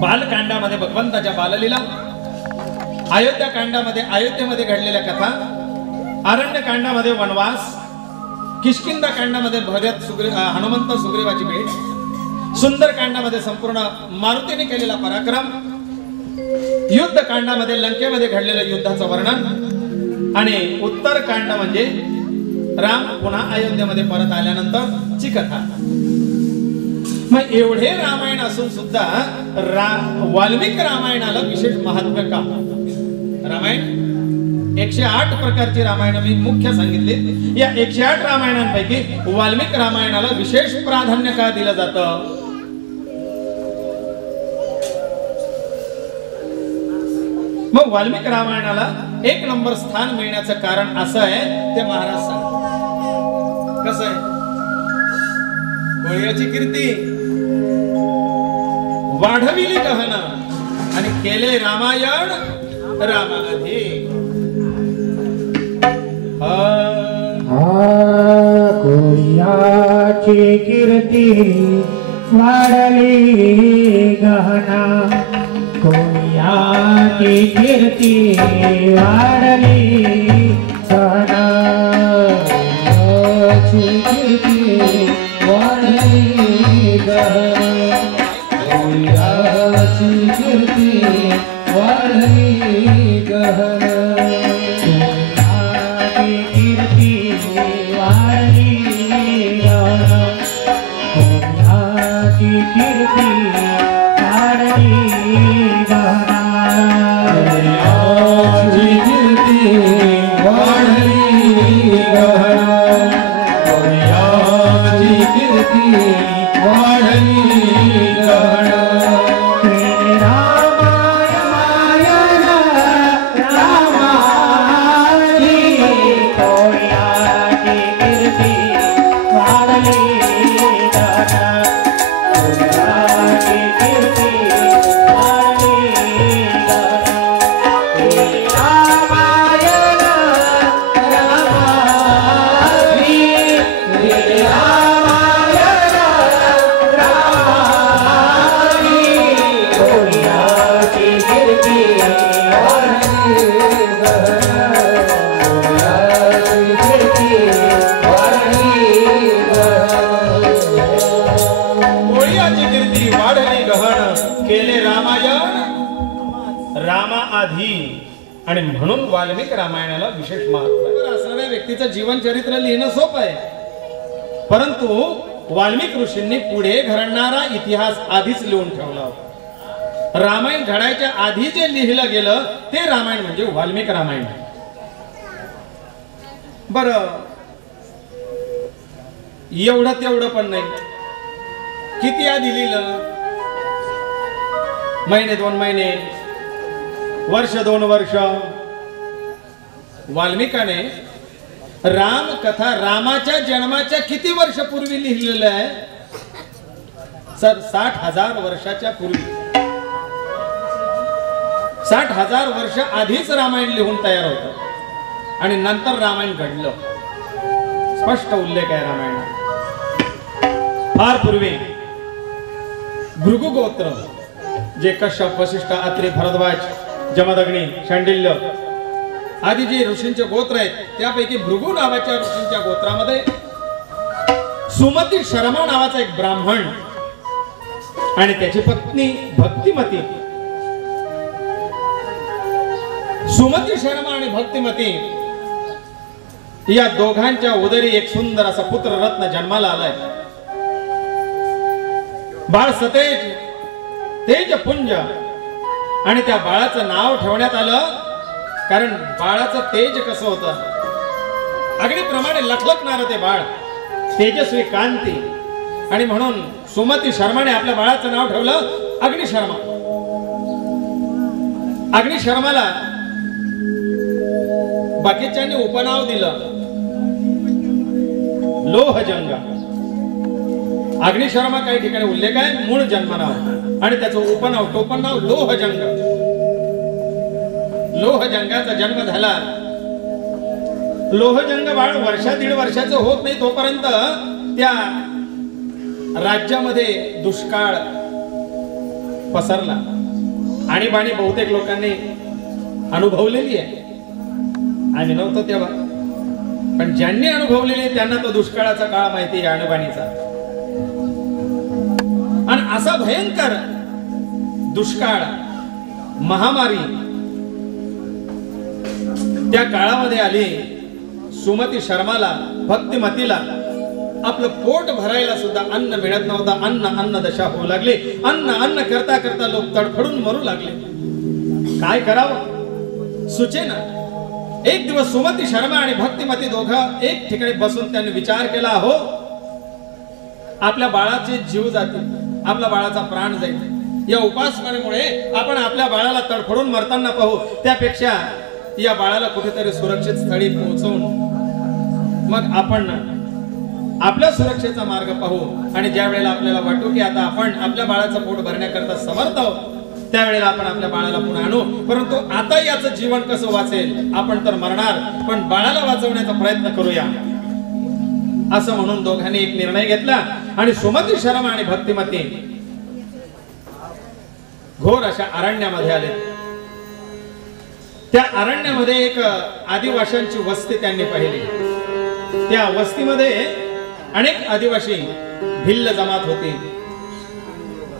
बालकांडामध्ये भगवंताच्या बाललीला, अयोध्याकांडामध्ये अयोध्येमध्ये घडलेल्या कथा, अरण्यकांडामध्ये वनवास, किष्किंधाकांडामध्ये हनुमंत सुग्रीवाची भेट, सुंदरकांडामध्ये संपूर्ण मारुतीने केलेला पराक्रम, युद्धकांडामध्ये लंकेमध्ये घडलेल्या युद्धाचं वर्णन आणि उत्तरकांड म्हणजे राम पुन्हा अयोध्येमध्ये परत आल्यानंतरची कथा. मग एवढे रामायण असून सुद्धा वाल्मिक रामायणाला विशेष महत्त्व का? रामायण 108 प्रकारची रामायण मी मुख्य सांगितली. या 108 रामायणांपैकी वाल्मिक रामायणाला विशेष प्राधान्य का दिलं जातं? मग वाल्मिक रामायणाला 1 नंबर स्थान मिळण्याचं कारण असं आहे, ते महाराज सांगतात. कसं आहे? कोळ्याची कीर्ती वाढविली गहना आणि केले रामायण रामाधी. कोळ्याची कीर्ती वाढली गहना, कोळ्याची कीर्ती वाढली गहना, कोळ्याची कीर्ती वाढली गहना, कोळ्याची कीर्ती वाढली गहना, कोळ्याची कीर्ती वाढली गहना, कोळ्याची कीर्ती वाढली गहना, कोळ्याची कीर्ती वाढली गहना, कोळ्याची कीर्ती वाढली गहना. आणि म्हणून वाल्मिक रामायणाला विशेष महत्व आहे. असणाऱ्या व्यक्तीचं जीवन चरित्र लिहिणं सोपं आहे, परंतु वाल्मिक ऋषींनी पुढे घडणारा इतिहास आधीच लिहून ठेवला होता. रामायण घडायच्या आधी जे लिहिलं गेलं ते रामायण म्हणजे वाल्मिक रामायण. बरं, एवढं तेवढं पण नाही. किती आधी लिहिलं? महिने 2 महिने, वर्ष 2 वर्ष. वाल्मिकाने राम कथा रामाच्या जन्माच्या किती वर्षपूर्वी लिहिलेलं आहे? सर 60,000 वर्षाच्या पूर्वी. 60,000 वर्ष आधीच रामायण लिहून तयार होतं आणि नंतर रामायण घडलं. स्पष्ट उल्लेख आहे रामायणात. फार पूर्वी भृगु गोत्र, जे कश्यप, वसिष्ठ, अत्रि, भरद्वाज, जमदग्नी, शांडिल्य आदी जे ऋषींचे गोत्र आहेत, त्यापैकी भृगु नावाच्या ऋषींच्या गोत्रामध्ये सुमती शर्मा नावाचा एक ब्राह्मण आणि त्याची पत्नी भक्तिमती. सुमती शर्मा आणि भक्तिमती या दोघांच्या उदरी एक सुंदर असा पुत्र रत्न जन्माला आलाय. बाळ सतेज, तेजपुंज. आणि त्या बाळाचं नाव ठेवण्यात आलं कारण बाळाचं तेज कसं होतं, अग्नीप्रमाणे लखलखणारं ते बाळ, तेजस्वी कांती. आणि म्हणून सुमती शर्माने आपल्या बाळाचं नाव ठेवलं अग्निशर्मा. अग्निशर्माला बाकीच्यांनी उपनाव दिलं लोहजंगा. अग्निशर्मा काही ठिकाणी उल्लेख आहे मूळ जन्मनाव आणि त्याचं उपनाव टोपणनाव लोहजंग. लोहजंगाचा जन्म झाला. लोहजंग बाळ 1.5 वर्षाचं होत नाही तोपर्यंत त्या राज्यामध्ये दुष्काळ पसरला. आणीबाणी बहुतेक लोकांनी अनुभवलेली आहे. आम्ही नव्हतो तेव्हा, पण ज्यांनी अनुभवलेली त्यांना तो दुष्काळाचा काळ माहिती आहे, आणीबाणीचा. आणि असा भयंकर दुष्काळ, महामारी त्या काळामध्ये आली. सुमती शर्माला, भक्तिमतीला आपलं पोट भरायला सुद्धा अन्न मिळत नव्हतं. अन्न दशा होऊ लागली. अन्न करता करता लोक तडफडून मरू लागले. काय करावं? सुचेना. एक दिवस सुमती शर्मा आणि भक्तिमती दोघं एक ठिकाणी बसून त्यांनी विचार केला, हो आपल्या बाळाचे जीव जातील, आपल्या बाळाचा प्राण जाईल, या उपासमारीमुळे आपण आपल्या बाळाला तडफडून मरताना पाहू, त्यापेक्षा या बाळाला कुठेतरी सुरक्षित स्थळी पोहोचवून मग आपण आपल्या सुरक्षेचा मार्ग पाहू. आणि ज्या वेळेला आपल्याला वाटू की आता आपण आपल्या बाळाचं पोट भरण्याकरता समर्थ आहोत, त्यावेळेला आपण आपल्या बाळाला पुन्हा आणू. परंतु आता याचं जीवन कसं वाचेल, आपण तर मरणार, पण बाळाला वाचवण्याचा प्रयत्न करूया, असं म्हणून दोघांनी एक निर्णय घेतला. आणि सुमती शर्मा आणि भक्तिमती घोर अशा अरण्यामध्ये आले. त्या अरण्यामध्ये एक आदिवासींची वस्ती त्यांनी पाहिली. त्या वस्तीमध्ये अनेक आदिवासी भिल्ल जमात होती,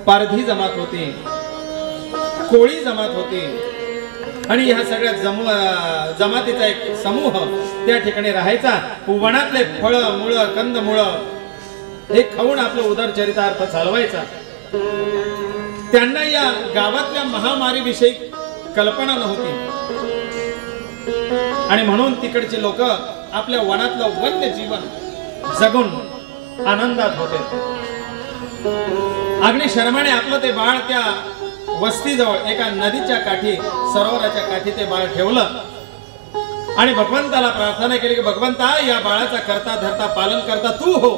पारधी जमात होती, कोळी जमात होती आणि ह्या सगळ्या जमातीचा एक समूह त्या ठिकाणी राहायचा. वनातले फळ मुळ कंदमुळ हे खाऊन आपलं उदरचरितार्थ चालवायचा. त्यांना या गावातल्या महामारीविषयी कल्पना नव्हती आणि म्हणून तिकडचे लोक आपल्या वनातलं वन्य जीवन जगून आनंदात होते. अग्नि शर्माने आपलं ते बाळ त्या वस्तीजवळ एका नदीच्या काठी, सरोवराच्या काठी ते बाळ ठेवलं आणि भगवंताला प्रार्थना केली की भगवंता, या बाळाचा करता धरता पालन करता तू हो,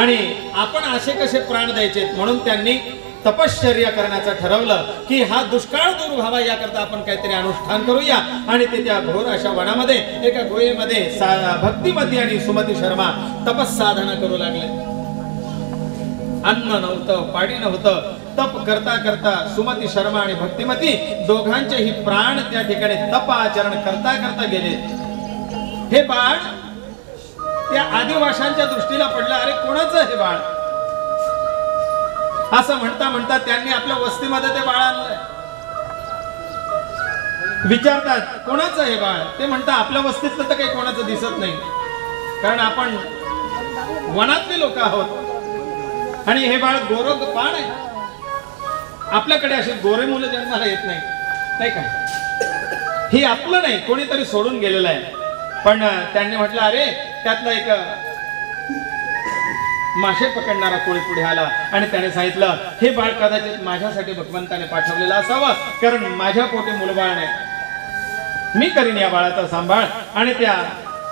आणि आपण असे कसे प्राण द्यायचे. म्हणून त्यांनी तपश्चर्या करण्याचं ठरवलं की हा दुष्काळ दूर व्हावा याकरता आपण काहीतरी अनुष्ठान करूया. आणि ते त्या घोर अशा वनामध्ये एका गुहेमध्ये भक्तिमती आणि सुमती शर्मा तपस साधना करू लागले. अन्न नव्हतं, पाणी नव्हतं. तप करता करता सुमती शर्मा आणि भक्तिमती दोघांचेही प्राण त्या ठिकाणी तप आचरण करता करता गेले. हे बाळ त्या आदिवाशांच्या दृष्टीला पडलं, अरे कोणाचं हे बाळ, असं म्हणता म्हणता त्यांनी आपल्या वस्तीमध्ये ते बाळ आणलंय. विचारतात कोणाचं हे बाळ, ते म्हणतात आपल्या वस्तीतलं तर काही कोणाचं दिसत नाही, कारण आपण वनातले लोक आहोत आणि हे बाळ गोरं पाण आहे. आपल्याकडे असे गोरे मुलं जन्माला येत नाही का, हे आपलं नाही, कोणीतरी सोडून गेलेलं आहे. पण त्यांनी म्हटलं अरे त्यातला एक मासे पकडणारा कोळी पुढे आला आणि त्याने सांगितलं हे बाळ कदाचित माझ्यासाठी भगवंताने पाठवलेलं असावं, कारण माझ्या पोटी मुलबाळ नाही, मी करीन या बाळाचा सांभाळ. आणि त्या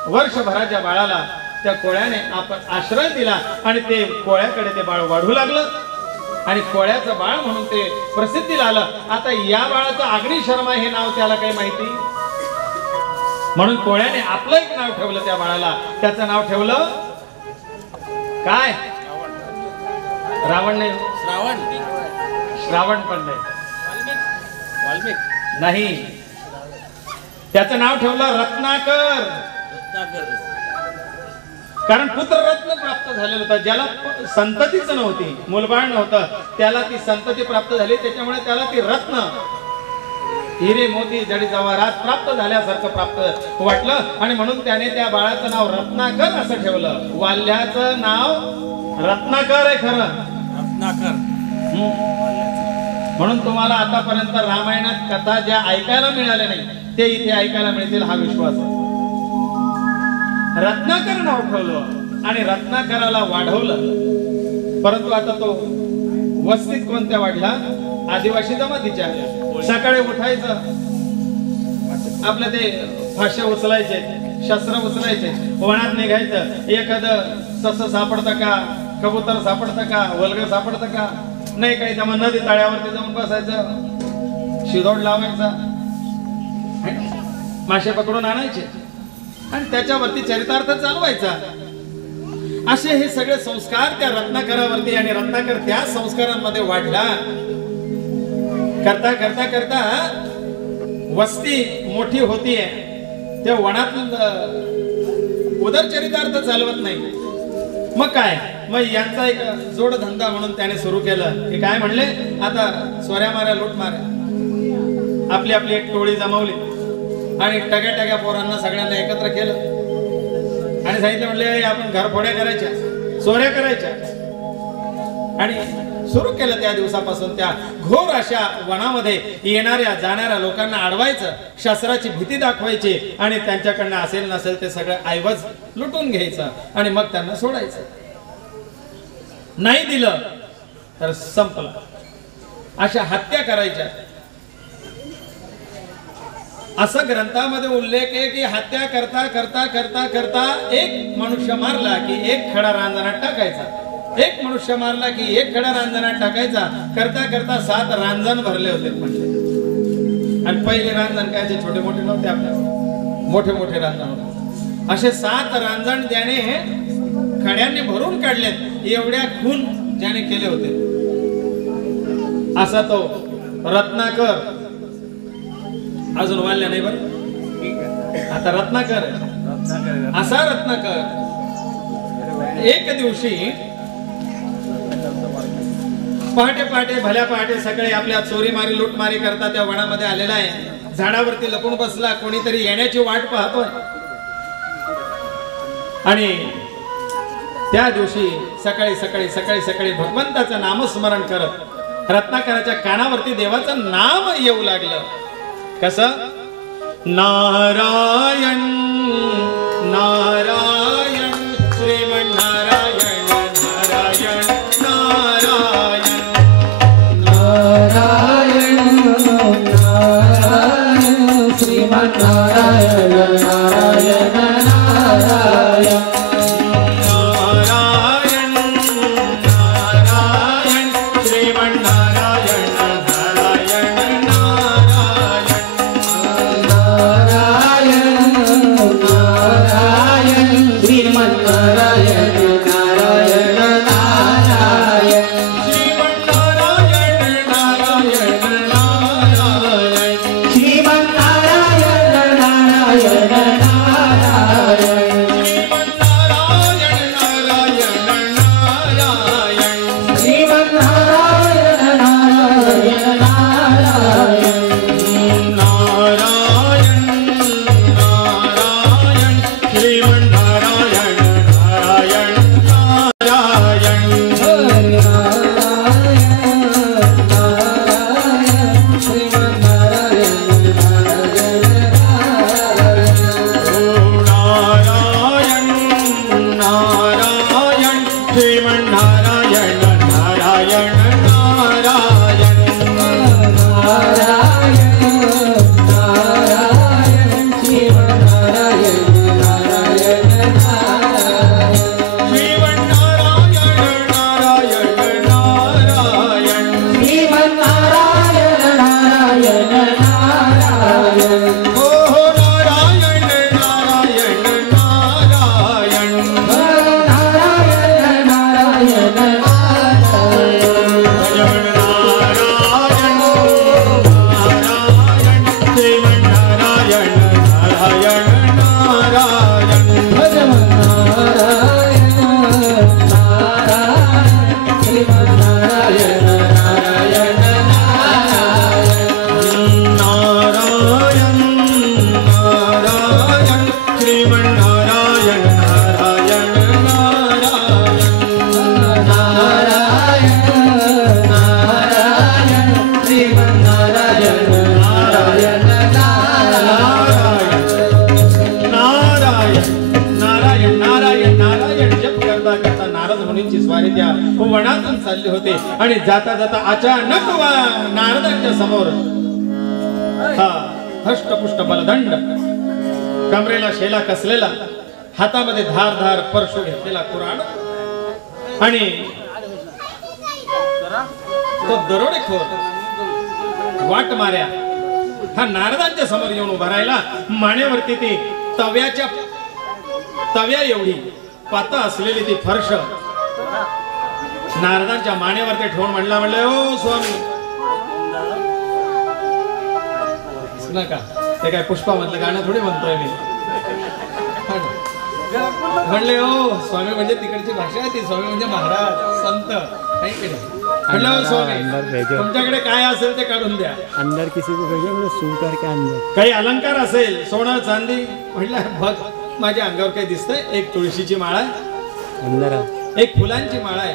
वर्षभराच्या बाळाला त्या कोळ्याने आपण आश्रय दिला आणि ते कोळ्याकडे ते बाळ वाढू लागलं आणि कोळ्याचं बाळ म्हणून ते प्रसिद्धीला आलं. आता या बाळाचं अग्नि शर्मा हे नाव त्याला काही माहिती, म्हणून कोळ्याने आपलं एक नाव ठेवलं त्या बाळाला. त्याचं नाव ठेवलं काय, रावण नाही, श्रावण पण नाही, नाही, त्याचं नाव ठेवलं रत्नाकर. कारण पुत्ररत्न प्राप्त झालेलं होतं. ज्याला संततीच नव्हती, मुलबाळ नव्हतं, त्याला ती संतती प्राप्त झाली, त्याच्यामुळे त्याला ती रत्न, हिरे मोती जडी जवाहरात प्राप्त झाल्यासारखं प्राप्त वाटलं आणि म्हणून त्याने त्या बाळाचं नाव रत्नाकर असं ठेवलं. वाल्याचं नाव रत्नाकर आहे खरं, रत्नाकर. म्हणून तुम्हाला आतापर्यंत रामायणात कथा ज्या ऐकायला मिळाल्या नाही ते इथे ऐकायला मिळतील हा विश्वास. रत्नाकर नाव ठेवलं आणि रत्नाकराला वाढवलं. परंतु आता तो वस्तीत कोणत्या वाढला, आदिवासी जमातीच्या. सकाळी उठायचं, आपलं ते फाशे उचलायचे, शस्त्र उचलायचे, वनात निघायचं. एखादं सस सापडतं का, कबूतर सापडतं का, वल्ग सापडतं का, नाही काही तर मग नदी तळ्यावरती जाऊन बसायचं, शिदोड लावायचा, मासे पकडून आणायचे आणि त्याच्यावरती चरितार्थ चालवायचा. असे हे सगळे संस्कार त्या रत्नाकरावरती आणि रत्नाकर त्या संस्कारांमध्ये वाढला. करता करता करता वस्ती मोठी होतीये. त्या वनात उदरचरितार्थ चालवत नाही. मग काय, मग यांचा एक जोडधंदा म्हणून त्याने सुरू केलं की काय म्हणले, आता सोऱ्या माऱ्या लूट माऱ्या, आपली आपली एक टोळी जमावली आणि टग्या टग्या पोरांना सगळ्यांना एकत्र केलं आणि सांगितलं म्हणले आपण घरफोड्या करायच्या, चोऱ्या करायच्या आणि सुरू केलं त्या दिवसापासून त्या घोर अशा वनामध्ये येणाऱ्या जाणाऱ्या लोकांना अडवायचं, शस्त्राची भीती दाखवायची आणि त्यांच्याकडनं असेल नसेल ते सगळं ऐवज लुटून घ्यायचं आणि मग त्यांना सोडायचं. नाही दिलं तर संपलं. अशा हत्या करायच्या. असं ग्रंथामध्ये उल्लेख आहे की हत्या करता करता करता करता एक मनुष्य मारला की एक खडा रांजणात टाकायचा, एक मनुष्य मारला की एक खडा रांजणात टाकायचा. करता करता 7 रांजण भरले होते म्हणजे. आणि पहिले रांजण काय छोटे मोठे नव्हते, आपल्या मोठे मोठे रांजण होते. असे 7 रांजण त्याने खड्यांनी भरून काढलेत. एवढ्या खून ज्याने केले होते. असा तो रत्नाकर अजून वाढल्या नाही बरं. आता रत्नाकर असा रत्नाकर एक दिवशी पहाटे पहाटे भल्या पहाटे सकाळी आपल्या चोरीमारी लूटमारी करता त्या वनामध्ये आलेला आहे. झाडावरती लपून बसला. कोणीतरी येण्याची वाट पाहतोय. आणि त्या दिवशी सकाळी सकाळी सकाळी सकाळी भगवंताचं नामस्मरण करत रत्नाकराच्या कानावरती देवाचं नाम येऊ लागलं. कसं? नारायण नारायण श्रीमन्नारायण नारायण नारायण नारायण नारायण श्रीमन्नारायण नारायण नारायण वनातून चालले होते आणि जाता जाता अचानक नारदांच्या समोर हा हष्टपुष्ट बलदंड, कमरेला शेला कसलेला, हातामध्ये धार धार परशु घेतलेला कुऱ्हाड आणि तो दरोडेखोर वाट माऱ्या हा नारदांच्या समोर येऊन उभा राहिला. मानेवरती ती तव्या एवढी पातळ असलेली ती फरश नारदांच्या मानेवरती ठेवून म्हणलं ओ स्वामी. नका ते काय पुष्पामधलं गाणं थोडी म्हणतोय मी. म्हणले ओ स्वामी म्हणजे तिकडची भाषा आहे ती. स्वामी म्हणजे महाराज संत काही केलं. म्हणलं स्वामी तुमच्याकडे काय असेल ते काढून द्या. अंदर किसी को भेजा मतलब सू करके अंदर काही अलंकार असेल सोनं चांदी. म्हटलं बघ माझ्या अंगावर काही दिसतंय. एक तुळशीची माळा आहे, अंदर एक फुलांची माळा आहे,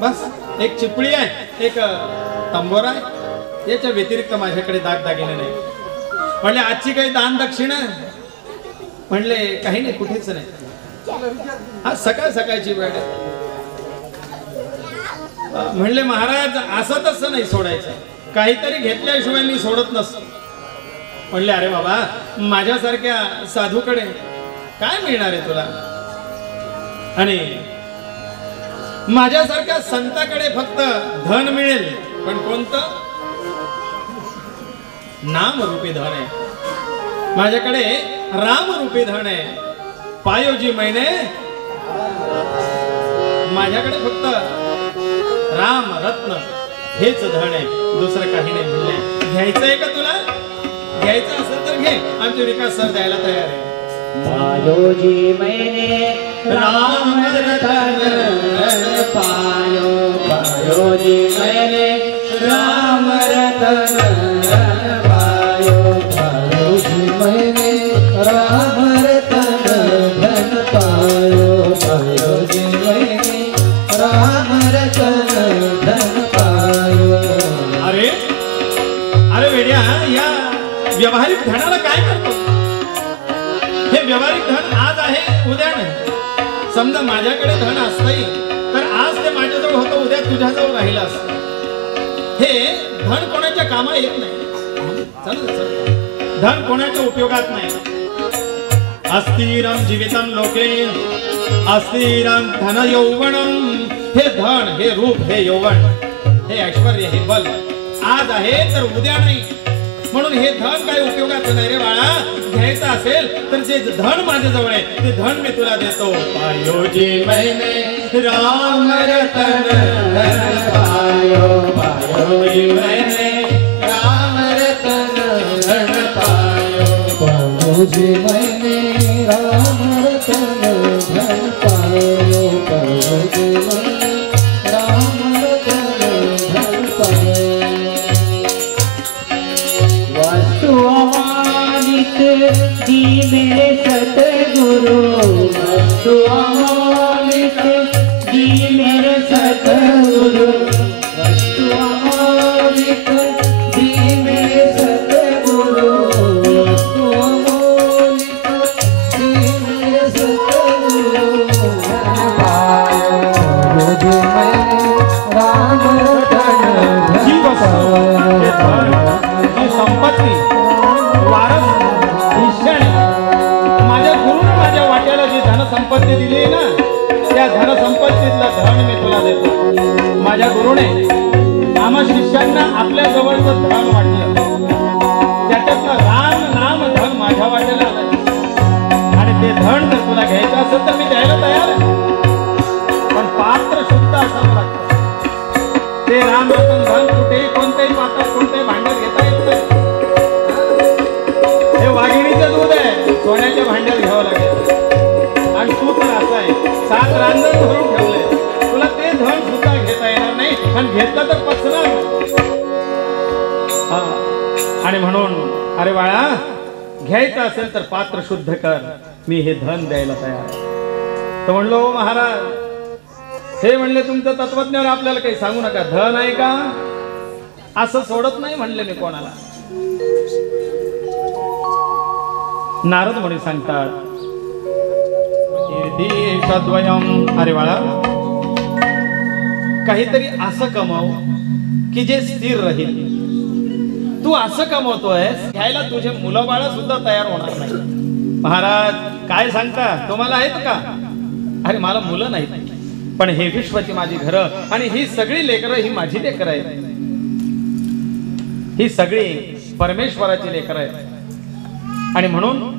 बस एक चिपळी आहे, एक तंबोरा आहे, याच्या व्यतिरिक्त माझ्याकडे दागदागिने नाही. म्हणले आजची काही दान दक्षिणा? म्हणले काही नाही, कुठेच नाही. आज सकाळ सकाळची वेळ आहे. म्हणले महाराज असं तसं नाही सोडायचं, काहीतरी घेतल्याशिवाय मी सोडत नसतो. म्हणले अरे बाबा, माझ्यासारख्या साधूकडे काय मिळणार आहे तुला, आणि माझ्यासारख्या संताकडे फक्त धन मिळेल, पण कोणतं? नाम रूपी धन आहे. माझ्याकडे राम रूपी धन आहे. पायोजी मैने, माझ्याकडे फक्त राम रत्न हेच धन आहे, दुसरं काही नाही. म्हणले घ्यायचंय का तुला? घ्यायचं असेल तर घे, आमचे विकास सर द्यायला तयार आहे. पायोजी मैंने राम रतन पायो, पायोजी मैंने राम रतन पायो, पायोजी मैंने राम रतन धन पायो, पायोजी मैंने राम रतन धन पायो. अरे अरे वेड्या, या व्यावहारिक धनाला काय करतो? हे व्यावहारिक धन आज आहे, उद्या नाही. समजा माझ्याकडे धन असतंही तर आज ते माझ्याजवळ होतं, उद्या तुझ्याजवळ राहिलं असतं. हे धन कोणाच्या कामा येत नाही. धन कोणाच्या उपयोगात नाही. अस्थिरम जीवितम लोके अस्थिरम धन यौवनम. हे धन, हे रूप, हे यौवन, हे ऐश्वर्य, हे बल आज आहे तर उद्या नाही. म्हणून हे धन काय उपयोगाचं नाही रे बाळा. घ्यायचं असेल तर जे धन माझ्या जवळ आहे ते धन मी तुला देतो. पायोजी मैंने राम रतन धन पायो, पायोजी मैंने राम रतन धन पायो, पायोजी मैंने राम रतन धन पायो, पायोजी मैंने राम रतन धन पायो. वस्तु अमानित दी मेरे सतगुरु, वस्तु अमानित दी मेरे सतगुरु, वस्तु अमानित दी मेरे सतगुरु, वस्तु अमानित दी मेरे सतगुरु. पायोजी मैंने राम रतन जी धन वस्तू, हे पायो, धन, जी संपत्ती, वारस, ईशाने, माझ्या गुरुने माझ्या वाट्याला जी धनसंपत्ती दिली ना, त्या धनसंपत्तीतलं धन मी तुला देतो. माझ्या गुरुने आम्हा शिष्यांना आपल्या जवळचं धन वाटलं, त्याच्यातलं राम नाम धन माझ्या वाट्याला आलं, आणि ते धन जर तुला घ्यायचं असेल तर मी द्यायला तयार आहे. पण पात्र शुद्ध असावं लागतं. ते राम रतन धन कुठेही कोणत्याही पात्रात कोणत्याही भांड्यात घेता येत नाही. हे वाघिणीचं दूध आहे, सोन्याच्या भांड्यात घ्यावं लागेल. आणि तू तर असं आहे, 7 रांजण भरून ठेवले, तुला ते धन सुद्धा घेता येणार नाही, आणि घेतलं तर पचणार नाही. आणि म्हणून अरे बाळा, घ्यायचं असेल तर पात्र शुद्ध कर, मी हे धन द्यायला तयार आहे. तर म्हणलो महाराज, हे म्हणले तुमचं तत्वज्ञान आपल्याला काही सांगू नका. धन आहे का असं सोडत नाही म्हणले मी कोणाला. नारद मुनी सांगतात, अरे बाळा, काहीतरी असं कमव की जे स्थिर राहील. तू असं कमवतोय, घ्यायला तुझे मुलं बाळ सुद्धा तयार होणार नाही. महाराज काय सांगता, तुम्हाला आहेत का? अरे मला मुलं नाहीत, पण हे विश्वाची माझी घरं, आणि ही सगळी लेकरं ही माझी लेकरं आहेत. ही सगळी परमेश्वराची लेकरं आहेत. आणि म्हणून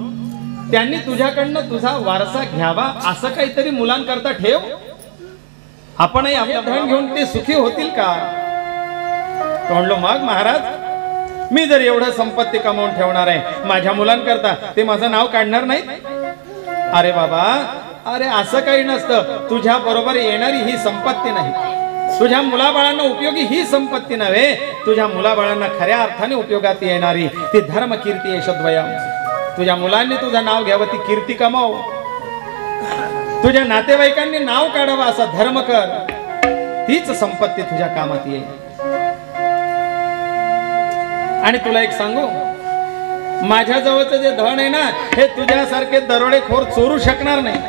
त्यांनी तुझ्याकडनं तुझा वारसा घ्यावा असं काहीतरी मुलांकरता ठेव. आपणही आपलं धन घेऊन ते सुखी होतील का? तो म्हणलो, मग महाराज, मी जर एवढं संपत्ती कमावून ठेवणार आहे, माझ्या मुलांकरता ते माझं नाव काढणार नाहीत? अरे बाबा, अरे असं काही नसतं. तुझ्या बरोबर येणारी ही संपत्ती नाही, तुझ्या मुलाबाळांना उपयोगी ही संपत्ती नव्हे, तुझ्या मुलाबाळांना खऱ्या अर्थाने उपयोगात येणारी ती धर्म कीर्ती यशद्वयम. तुझ्या मुलांनी तुझं नाव घ्यावं, ती कीर्ती कमाव. तुझ्या नातेवाईकांनी नाव काढावं असा धर्म कर. तीच संपत्ती तुझ्या कामात येईल. आणि तुला एक सांगू, माझ्या जवळचं जे धन आहे ना, हे तुझ्यासारखे दरोडेखोर चोरू शकणार नाही.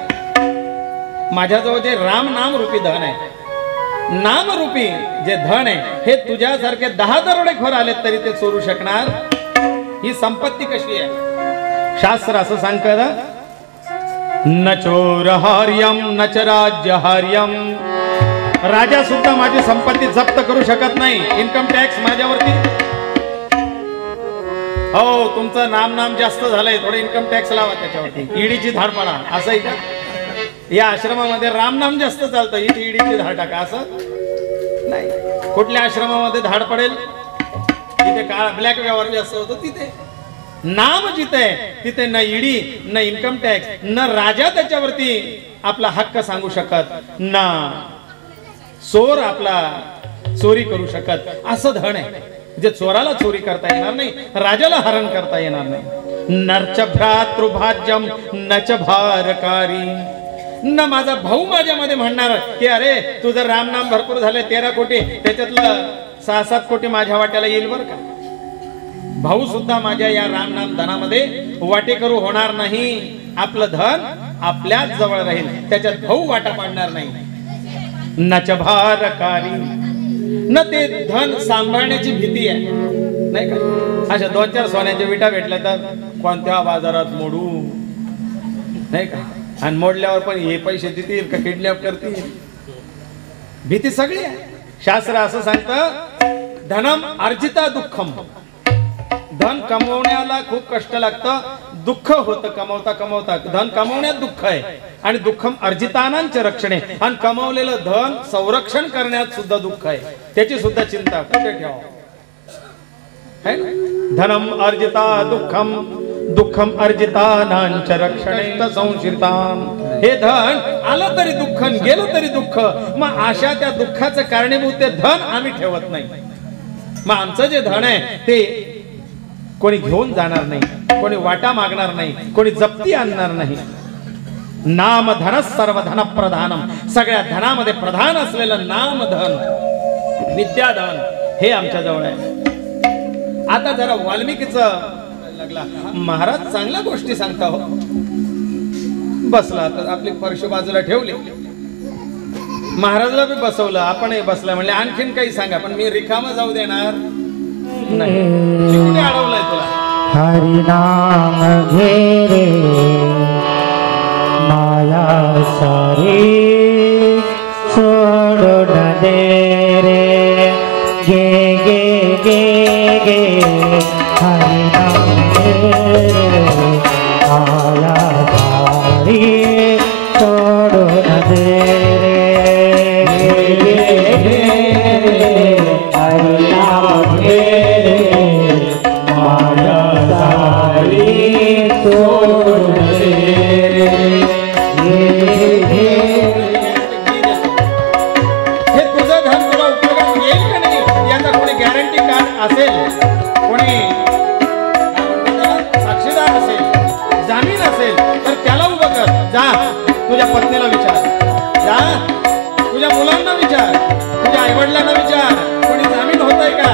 माझ्याजवळ जे राम नाम रूपी धन आहे, नाम रूपी जे धन आहे, हे तुझ्यासारखे 10 दरोडेखोर आले तरी ते चोरू शकणार. ही संपत्ती कशी आहे? शास्त्र असं सांगतं, न चोरहार्यम न च राज्यहार्यम. राजा सुद्धा माझी संपत्ती जप्त करू शकत नाही. इन्कम टॅक्स माझ्यावरती, हो तुमचं नाम जास्त झालंय, थोडं इन्कम टॅक्स लावा त्याच्यावरती, ईडीची धाड पाडा. असं आहे का? या आश्रमामध्ये रामनाम जास्त चालतं, इथे ईडीची धाड टाका, असं नाही. कुठल्या आश्रमामध्ये धाड पडेल? जिथे काळा ब्लॅक व्यवहार जास्त होतो तिथे. नाम जिथे तिथे न ईडी न इन्कम टॅक्स न राजा त्याच्यावरती आपला हक्क सांगू शकत, ना चोर आपला चोरी करू शकत. असं धन आहे जे चोराला चोरी करता येणार नाही, राजाला हरण करता येणार नाही. नरच भ्रातृभाज्यम नच भारकारी. न माझा भाऊ माझ्यामध्ये म्हणणार की अरे तुझं रामनाम भरपूर झाले, 13 कोटी, त्याच्यातलं 6-7 कोटी माझ्या वाट्याला येईल बरं का. भाऊ सुद्धा माझ्या या रामनाम धनामध्ये वाटेकरू होणार नाही. आपलं धन आपल्याच जवळ राहील, त्याच्यात भाऊ वाटा पाडणार नाही. नच भारकारी. न ते धन सांभाळण्याची भीती आहे, नाही का? अशा 2-4 सोन्याच्या विटा भेटल्या तर कोणत्या बाजारात मोडू, नाही का? आणि मोडल्यावर पण हे पैसे देतील का किडनॅप करतील, भीती सगळी आहे. शास्त्र असं सांगतं, धनम अर्जिता दुःखम. धन कमवण्याला खूप कष्ट लागतं, दुःख होतं कमवता कमवता. धन कमवण्यात दुःख आहे आणि दुःखम अर्जितानांचे रक्षणे. आणि कमवलेलं धन संरक्षण करण्यात सुद्धा दुःख आहे, त्याची सुद्धा चिंता कुठे ठेवा. धनम अर्जिता दुःखम दुःखम अर्जितानांच रक्षणे संशितान. हे धन आलं तरी दुःख, गेलं तरी दुःख. मग अशा त्या दुःखाचं कारणीभूत ते धन आम्ही ठेवत नाही. मग आमचं जे धन आहे ते कोणी घेऊन जाणार नाही, कोणी वाटा मागणार नाही, कोणी जप्ती आणणार नाही. नाम धन सर्व धन प्रधानम. सगळ्या धनामध्ये प्रधान असलेलं नाम धन, विद्याधन, हे आमच्या जवळ आहे. आता जरा वाल्मिकीचं लागला. महाराज चांगल्या गोष्टी सांगता हो. बसला तर आपली फरशी बाजूला ठेवली, महाराजला बी बसवलं, आपणही बसला. म्हणले आणखीन काही सांगा, पण मी रिकामा जाऊ देणार नाही. कुठे अडवलंय तुला? हरि नाम घेरे माया सारी सोडून दे रे. गे गे गे गे हरि नाम घेरे माया सारी सोडून दे रे. गे गे गे हरि नाम घेरे असेल, कोणी साक्षीदार असेल, जामीन असेल तर त्याला उभं कर. जा तुझ्या पत्नीला विचार, जा तुझ्या मुलांना विचार, तुझ्या आईवडिलांना विचार, कोणी जामीन होतंय का?